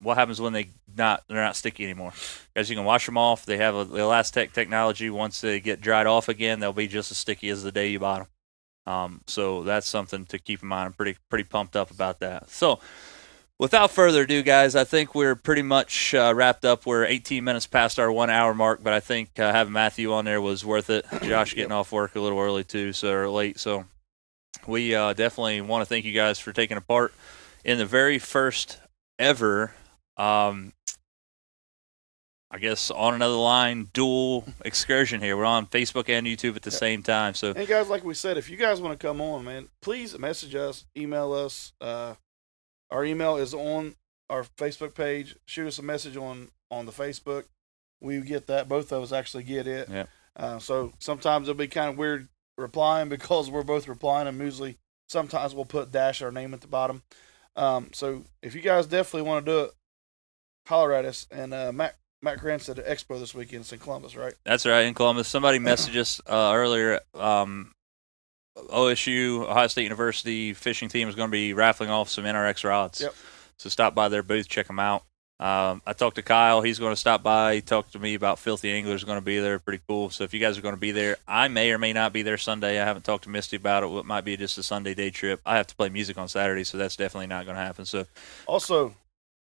what happens when they're not sticky anymore. Guys, you can wash them off. They have the Elastec technology. Once they get dried off again, they'll be just as sticky as the day you bought them. So that's something to keep in mind. I'm pretty pumped up about that. So without further ado, guys, I think we're pretty much wrapped up. We're 18 minutes past our 1 hour mark, but I think having Matthew on there was worth it. Josh getting off work a little early too, or late. So we definitely want to thank you guys for taking a part in the very first ever, I guess, On Another Line dual excursion here. We're on Facebook and YouTube at the same time. So, and guys, like we said, if you guys want to come on, man, please message us, email us. Our email is on our Facebook page. Shoot us a message on the Facebook. We get that. Both of us actually get it. Yeah. So sometimes it'll be kind of weird replying because we're both replying, and usually sometimes we'll put our name at the bottom. So if you guys definitely want to do it, holler at us. And Matt Grant's at the expo this weekend. It's in Columbus, right? That's right, in Columbus. Somebody messaged us earlier. OSU, Ohio State University fishing team is going to be raffling off some NRX rods. Yep. So stop by their booth, check them out. I talked to Kyle. He's going to stop by. He talked to me about Filthy Anglers going to be there. Pretty cool. So if you guys are going to be there, I may or may not be there Sunday. I haven't talked to Misty about it. It might be just a Sunday day trip. I have to play music on Saturday, so that's definitely not going to happen. So also,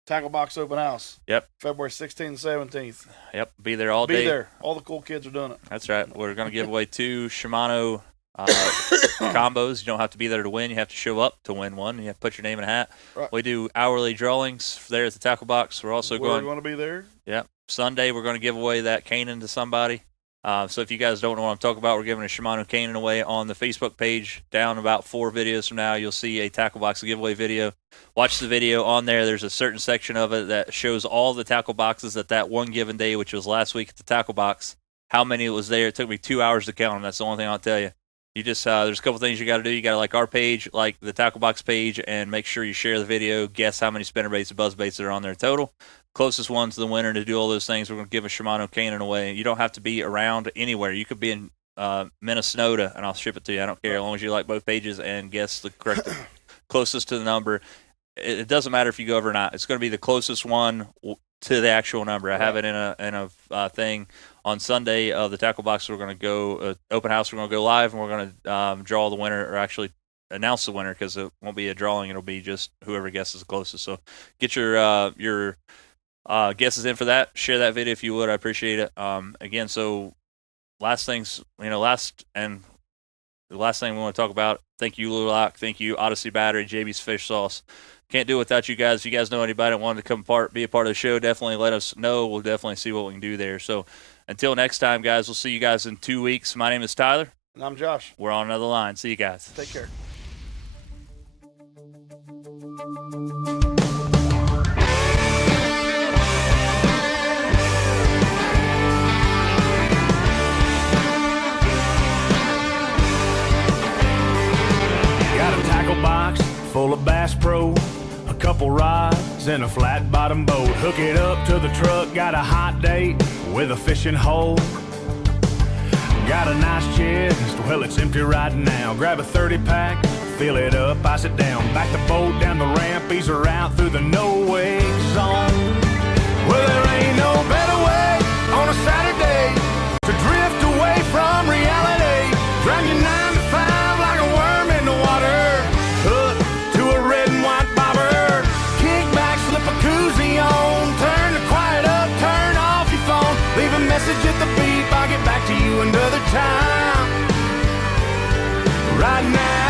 Tackle Box Open House. Yep. February 16th and 17th. Yep. Be there all day. Be there. All the cool kids are doing it. That's right. We're going to give away 2 Shimano combos. You don't have to be there to win. You have to show up to win one. You have to put your name in a hat. Right. We do hourly drawings there at the Tackle Box. We're also We're going to be there. Yeah. Sunday, we're going to give away that Canon to somebody. So if you guys don't know what I'm talking about, we're giving a Shimano Canon away on the Facebook page. Down about 4 videos from now, you'll see a Tackle Box giveaway video. Watch the video on there. There's a certain section of it that shows all the tackle boxes at that one given day, which was last week at the Tackle Box, how many it was there. It took me 2 hours to count them. That's the only thing I'll tell you. You just there's a couple things you got to do. You got to like our page, like the Tackle Box page, and make sure you share the video. Guess how many spinnerbaits and buzzbaits that are on there total. Closest one to the winner to do all those things. We're going to give a Shimano Canon away. You don't have to be around anywhere. You could be in Minnesota, and I'll ship it to you. I don't care, as long as you like both pages and guess the correct closest to the number. It doesn't matter if you go over or not. It's going to be the closest one to the actual number. I have it in a thing. On Sunday of the Tackle Box, we're going to go open house. We're going to go live, and we're going to draw the winner, or actually announce the winner, because it won't be a drawing. It'll be just whoever guesses the closest. So get your guesses in for that. Share that video if you would. I appreciate it. Again, so the last thing we want to talk about. Thank you, Lure Lock. Thank you, Odyssey Battery, JB's Fish Sauce. Can't do it without you guys. If you guys know anybody that wanted to be a part of the show, definitely let us know. We'll definitely see what we can do there. So until next time, guys, we'll see you guys in 2 weeks. My name is Tyler. And I'm Josh. We're on Another Line. See you guys. Take care. Got a tackle box full of Bass Pro, a couple rods and a flat bottom boat. Hook it up to the truck, got a hot date with a fishing hole. Got a nice chest, well it's empty right now. Grab a 30-pack, fill it up, ice it down. Back the boat down the ramp, ease her out through the no-wake zone. Well, there ain't no better way on a Saturday to drift away from reality. Drown your 9 to 5 like a worm in the water. Right now